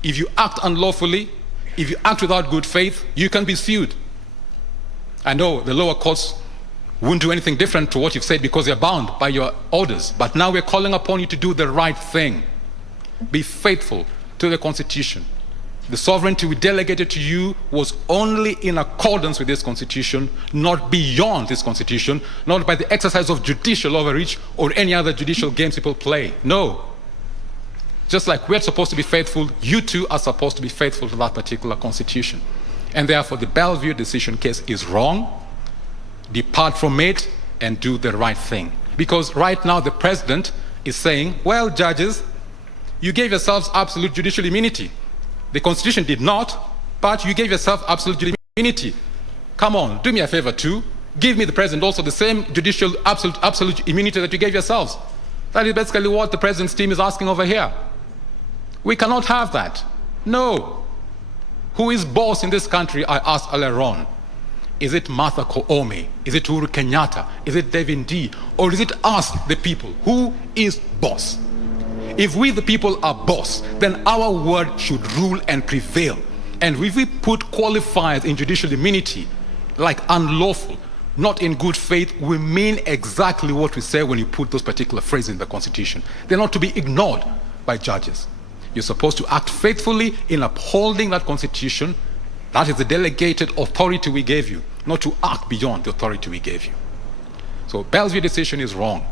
If you act unlawfully, if you act without good faith, you can be sued. I know the lower courts wouldn't do anything different to what you've said because you're bound by your orders. But now we're calling upon you to do the right thing. Be faithful to the Constitution. The sovereignty we delegated to you was only in accordance with this Constitution, not beyond this Constitution, not by the exercise of judicial overreach or any other judicial games people play. No. Just like we're supposed to be faithful, you too are supposed to be faithful to that particular Constitution. And therefore, the Bellevue decision case is wrong. Depart from it and do the right thing. Because right now the president is saying, well, judges, you gave yourselves absolute judicial immunity. The Constitution did not, but you gave yourself absolute immunity. Come on, do me a favor too. Give me, the president, also the same judicial absolute immunity that you gave yourselves. That is basically what the president's team is asking over here. We cannot have that. No. Who is boss in this country, I asked earlier on. Is it Martha Koome? Is it Uhuru Kenyatta? Is it Devin D? Or is it us, the people? Who is boss? If we, the people, are boss, then our word should rule and prevail. And if we put qualifiers in judicial immunity, like unlawful, not in good faith, we mean exactly what we say when you put those particular phrases in the Constitution. They're not to be ignored by judges. You're supposed to act faithfully in upholding that Constitution. That is the delegated authority we gave you, not to act beyond the authority we gave you. So Bellevue decision is wrong.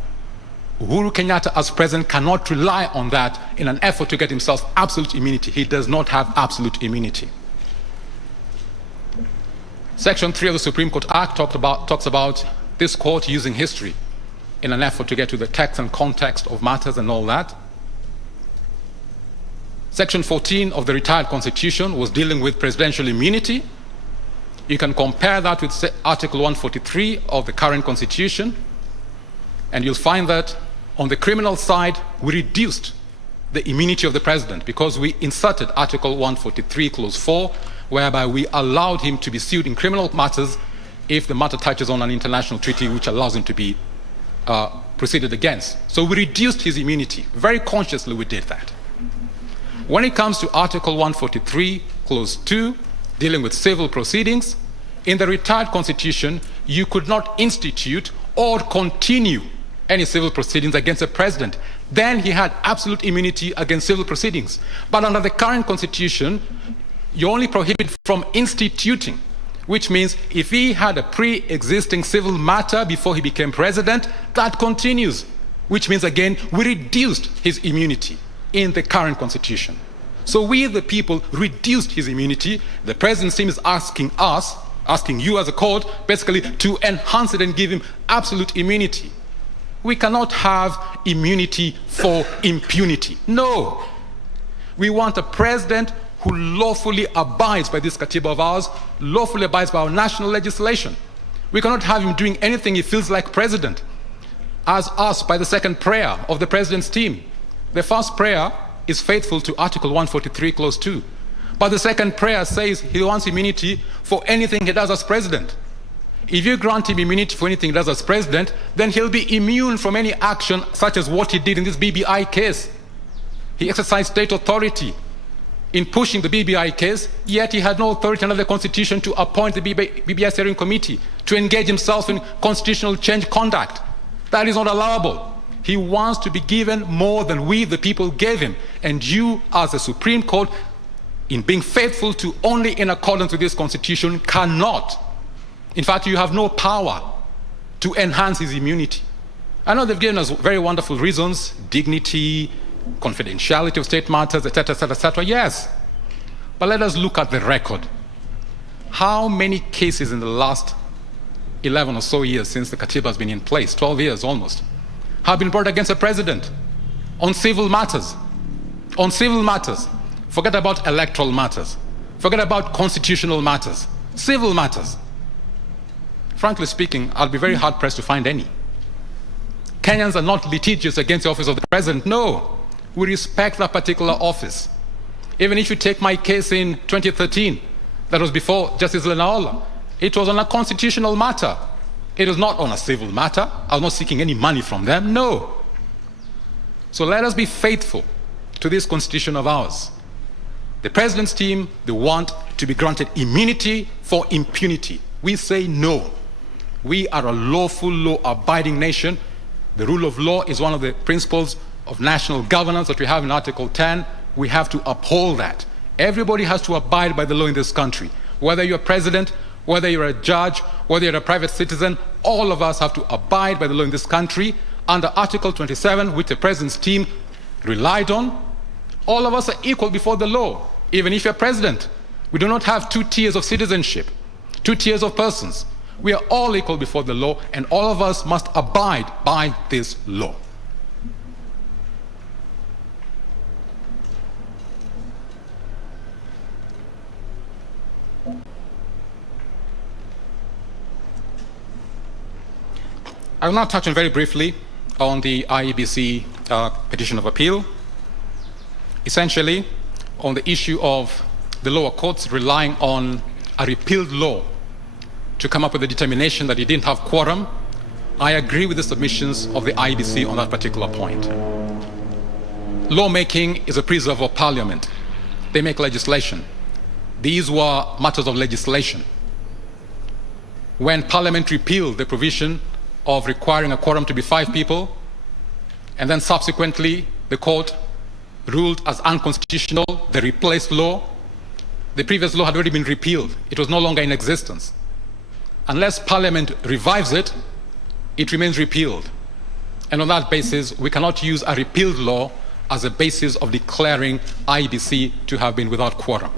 Uhuru Kenyatta as president cannot rely on that in an effort to get himself absolute immunity. He does not have absolute immunity. Section 3 of the Supreme Court Act talks about this court using history in an effort to get to the text and context of matters and all that. Section 14 of the retired Constitution was dealing with presidential immunity. You can compare that with Article 143 of the current Constitution, and you'll find that on the criminal side, we reduced the immunity of the president because we inserted Article 143, Clause 4, whereby we allowed him to be sued in criminal matters if the matter touches on an international treaty which allows him to be proceeded against. So we reduced his immunity. Very consciously we did that. When it comes to Article 143, Clause 2, dealing with civil proceedings, in the retired Constitution, you could not institute or continue any civil proceedings against the president. Then he had absolute immunity against civil proceedings. But under the current Constitution, you're only prohibited from instituting, which means if he had a pre-existing civil matter before he became president, that continues, which means again, we reduced his immunity in the current Constitution. So we, the people, reduced his immunity. The president seems asking us, asking you as a court, basically to enhance it and give him absolute immunity. We cannot have immunity for impunity. No. We want a president who lawfully abides by this katiba of ours, lawfully abides by our national legislation. We cannot have him doing anything he feels like president, as asked by the second prayer of the president's team. The first prayer is faithful to Article 143, Clause 2. But the second prayer says he wants immunity for anything he does as president. If you grant him immunity for anything he does as president, then he'll be immune from any action such as what he did in this BBI case. He exercised state authority in pushing the BBI case, yet he had no authority under the Constitution to appoint the BBI steering committee, to engage himself in constitutional change conduct. That is not allowable. He wants to be given more than we, the people, gave him. And you, as the Supreme Court, in being faithful to only in accordance with this Constitution, cannot. In fact, you have no power to enhance his immunity. I know they've given us very wonderful reasons, dignity, confidentiality of state matters, etc., etc., etc. Yes. But let us look at the record. How many cases in the last 11 or so years since the Katiba has been in place, 12 years almost, have been brought against the president on civil matters? On civil matters. Forget about electoral matters. Forget about constitutional matters. Civil matters. Frankly speaking, I'll be very hard-pressed to find any. Kenyans are not litigious against the office of the president. No. We respect that particular office. Even if you take my case in 2013, that was before Justice Lenaola, it was on a constitutional matter. It was not on a civil matter. I was not seeking any money from them. No. So let us be faithful to this constitution of ours. The president's team, they want to be granted immunity for impunity. We say no. We are a lawful, law-abiding nation. The rule of law is one of the principles of national governance that we have in Article 10. We have to uphold that. Everybody has to abide by the law in this country. Whether you're president, whether you're a judge, whether you're a private citizen, all of us have to abide by the law in this country. Under Article 27, which the president's team relied on, all of us are equal before the law. Even if you're president, we do not have two tiers of citizenship, two tiers of persons. We are all equal before the law, and all of us must abide by this law. I will now touch on very briefly on the IEBC petition of appeal, essentially on the issue of the lower courts relying on a repealed law to come up with a determination that it didn't have quorum. I agree with the submissions of the IEBC on that particular point. Lawmaking is a preserve of parliament. They make legislation. These were matters of legislation. When parliament repealed the provision of requiring a quorum to be 5 people, and then subsequently the court ruled as unconstitutional the replaced law, the previous law had already been repealed. It was no longer in existence. Unless Parliament revives it, it remains repealed. And on that basis, we cannot use a repealed law as a basis of declaring IEBC to have been without quorum.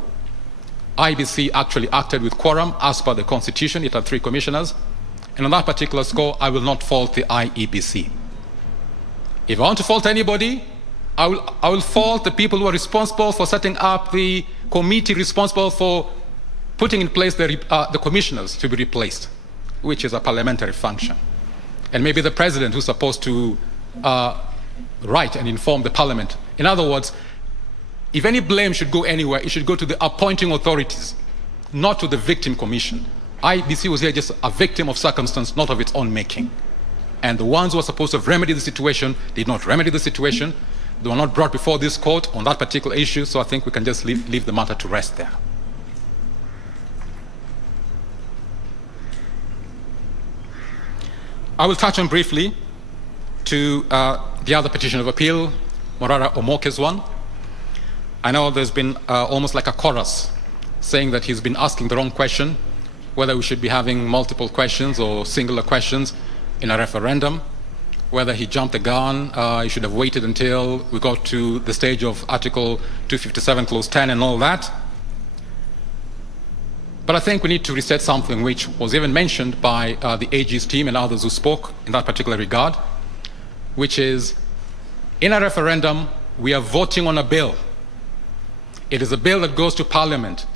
IEBC actually acted with quorum as per the Constitution. It had 3 commissioners. And on that particular score, I will not fault the IEBC. If I want to fault anybody, I will fault the people who are responsible for setting up the committee responsible for putting in place the commissioners to be replaced, which is a parliamentary function. And maybe the president who's supposed to write and inform the parliament. In other words, if any blame should go anywhere, it should go to the appointing authorities, not to the victim commission. IEBC was here just a victim of circumstance, not of its own making. And the ones who were supposed to have remedied the situation did not remedy the situation. They were not brought before this court on that particular issue, so I think we can just leave the matter to rest there. I will touch on briefly to the other petition of appeal, Morara Omoke's one. I know there's been almost like a chorus saying that he's been asking the wrong question, whether we should be having multiple questions or singular questions in a referendum, whether he jumped the gun, he should have waited until we got to the stage of Article 257, Clause 10 and all that. But I think we need to reset something which was even mentioned by the AG's team and others who spoke in that particular regard, which is, in a referendum, we are voting on a bill. It is a bill that goes to Parliament.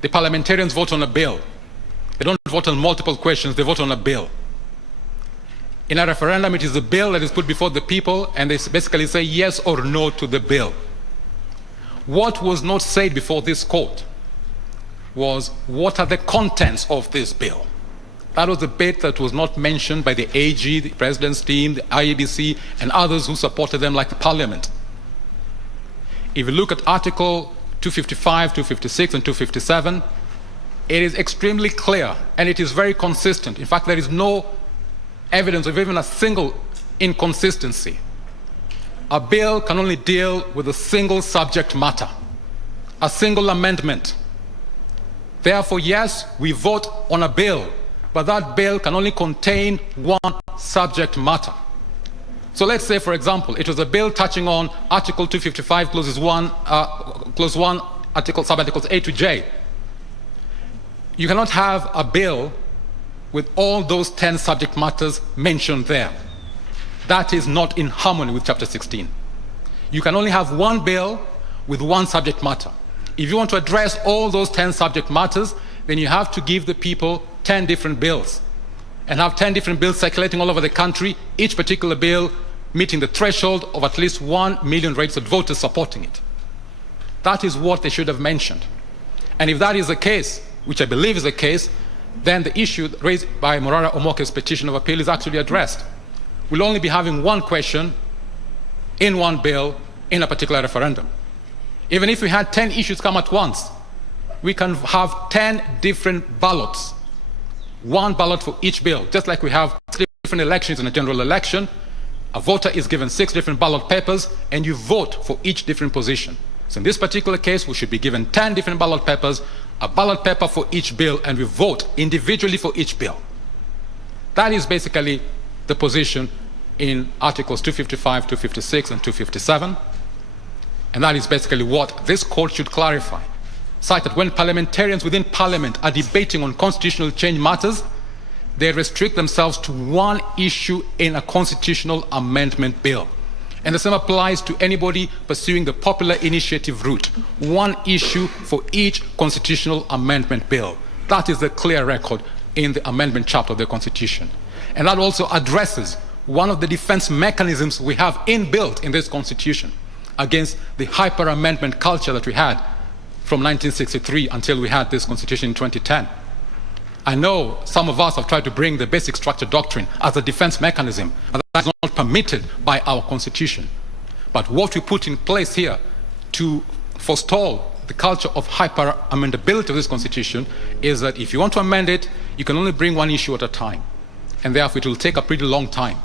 The parliamentarians vote on a bill. They don't vote on multiple questions, they vote on a bill. In a referendum, it is a bill that is put before the people, and they basically say yes or no to the bill. What was not said before this court was, what are the contents of this bill? That was a bit that was not mentioned by the AG, the President's team, the IEBC, and others who supported them, like the Parliament. If you look at Article 255, 256, and 257, it is extremely clear, and it is very consistent. In fact, there is no evidence of even a single inconsistency. A bill can only deal with a single subject matter, a single amendment. Therefore, yes, we vote on a bill, but that bill can only contain one subject matter. So let's say, for example, it was a bill touching on Article 255, Clause 1, Sub-Articles A to J. You cannot have a bill with all those 10 subject matters mentioned there. That is not in harmony with Chapter 16. You can only have one bill with one subject matter. If you want to address all those 10 subject matters, then you have to give the people 10 different bills and have 10 different bills circulating all over the country, each particular bill meeting the threshold of at least 1 million registered voters supporting it. That is what they should have mentioned. And if that is the case, which I believe is the case, then the issue raised by Morara Omoke's petition of appeal is actually addressed. We'll only be having one question in one bill in a particular referendum. Even if we had 10 issues come at once, we can have 10 different ballots, one ballot for each bill, just like we have 6 different elections in a general election. A voter is given 6 different ballot papers, and you vote for each different position. So in this particular case, we should be given 10 different ballot papers, a ballot paper for each bill, and we vote individually for each bill. That is basically the position in Articles 255, 256, and 257. And that is basically what this court should clarify. Cite that when parliamentarians within Parliament are debating on constitutional change matters, they restrict themselves to one issue in a constitutional amendment bill. And the same applies to anybody pursuing the popular initiative route. One issue for each constitutional amendment bill. That is the clear record in the amendment chapter of the Constitution. And that also addresses one of the defense mechanisms we have inbuilt in this Constitution against the hyper-amendment culture that we had from 1963 until we had this Constitution in 2010. I know some of us have tried to bring the basic structure doctrine as a defense mechanism, and that is not permitted by our Constitution. But what we put in place here to forestall the culture of hyper-amendability of this Constitution is that if you want to amend it, you can only bring one issue at a time. And therefore, it will take a pretty long time.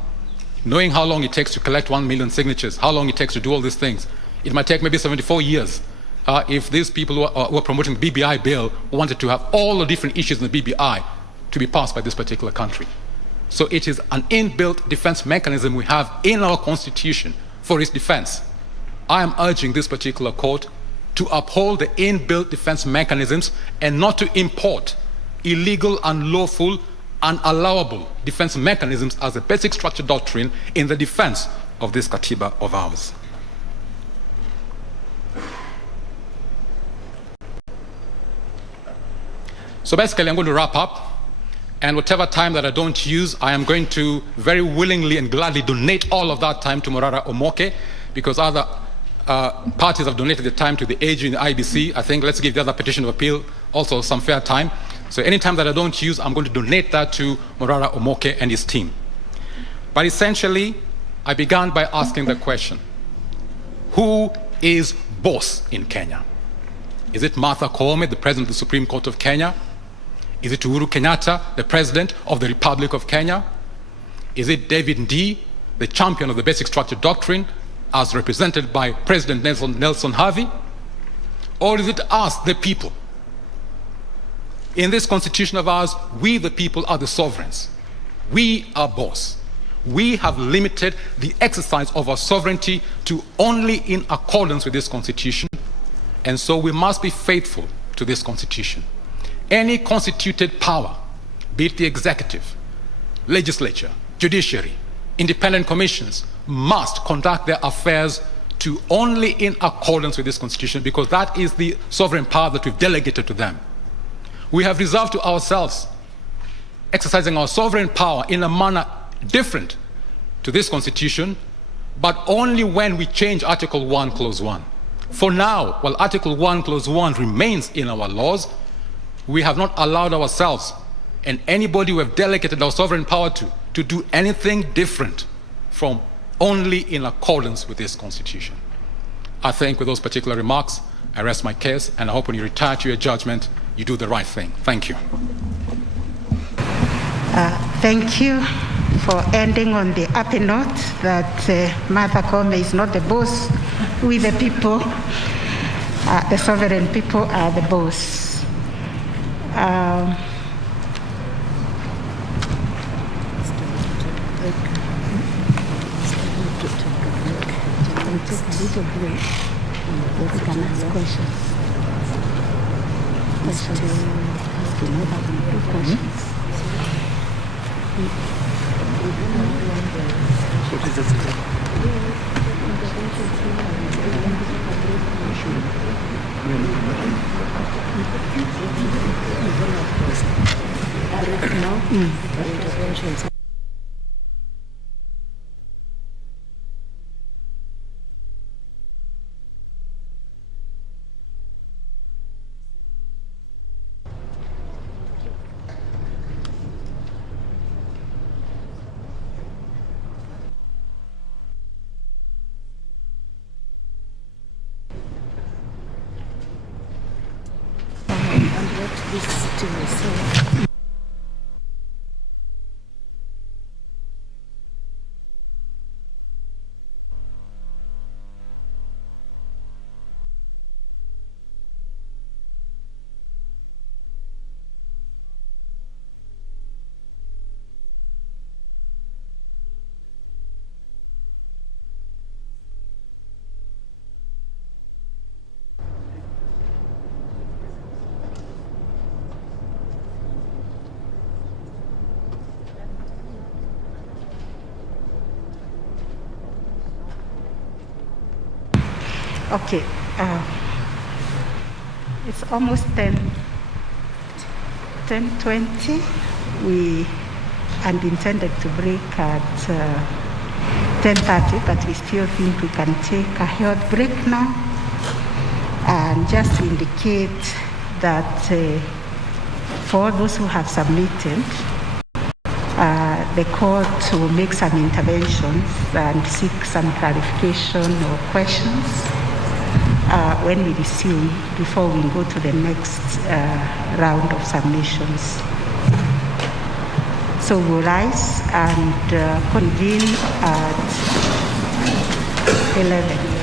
Knowing how long it takes to collect 1 million signatures, how long it takes to do all these things, it might take maybe 74 years. If these people who are promoting the BBI bill wanted to have all the different issues in the BBI to be passed by this particular country. So it is an inbuilt defense mechanism we have in our Constitution for its defense. I am urging this particular court to uphold the inbuilt defense mechanisms and not to import illegal, unlawful, unallowable defense mechanisms as a basic structure doctrine in the defense of this Katiba of ours. So basically, I'm going to wrap up, and whatever time that I don't use, I am going to very willingly and gladly donate all of that time to Morara Omoke, because other parties have donated the time to the AG and the IBC. I think let's give the other petition of appeal also some fair time. So any time that I don't use, I'm going to donate that to Morara Omoke and his team. But essentially, I began by asking the question, who is boss in Kenya? Is it Martha Koome, the President of the Supreme Court of Kenya? Is it Uhuru Kenyatta, the President of the Republic of Kenya? Is it David Ndii, the champion of the basic structure doctrine, as represented by President Nelson Harvey? Or is it us, the people? In this Constitution of ours, we, the people, are the sovereigns. We are boss. We have limited the exercise of our sovereignty to only in accordance with this Constitution, and so we must be faithful to this Constitution. Any constituted power, be it the executive, legislature, judiciary, independent commissions, must conduct their affairs to only in accordance with this Constitution, because that is the sovereign power that we've delegated to them. We have reserved to ourselves exercising our sovereign power in a manner different to this Constitution, but only when we change Article 1, Clause 1. For now, while Article 1, Clause 1 remains in our laws, we have not allowed ourselves and anybody we have delegated our sovereign power to do anything different from only in accordance with this Constitution. I think with those particular remarks, I rest my case, and I hope when you retire to your judgment, you do the right thing. Thank you. Thank you for ending on the happy note that Martha Koome is not the boss. We the people, the sovereign people are the boss. Take a little break. We can ask questions. Okay, it's almost 10:20. We had intended to break at 10:30, but we still think we can take a short break now. And just to indicate that for those who have submitted, the court will make some interventions and seek some clarification or questions when we resume before we go to the next round of submissions. So we'll rise and convene at 11.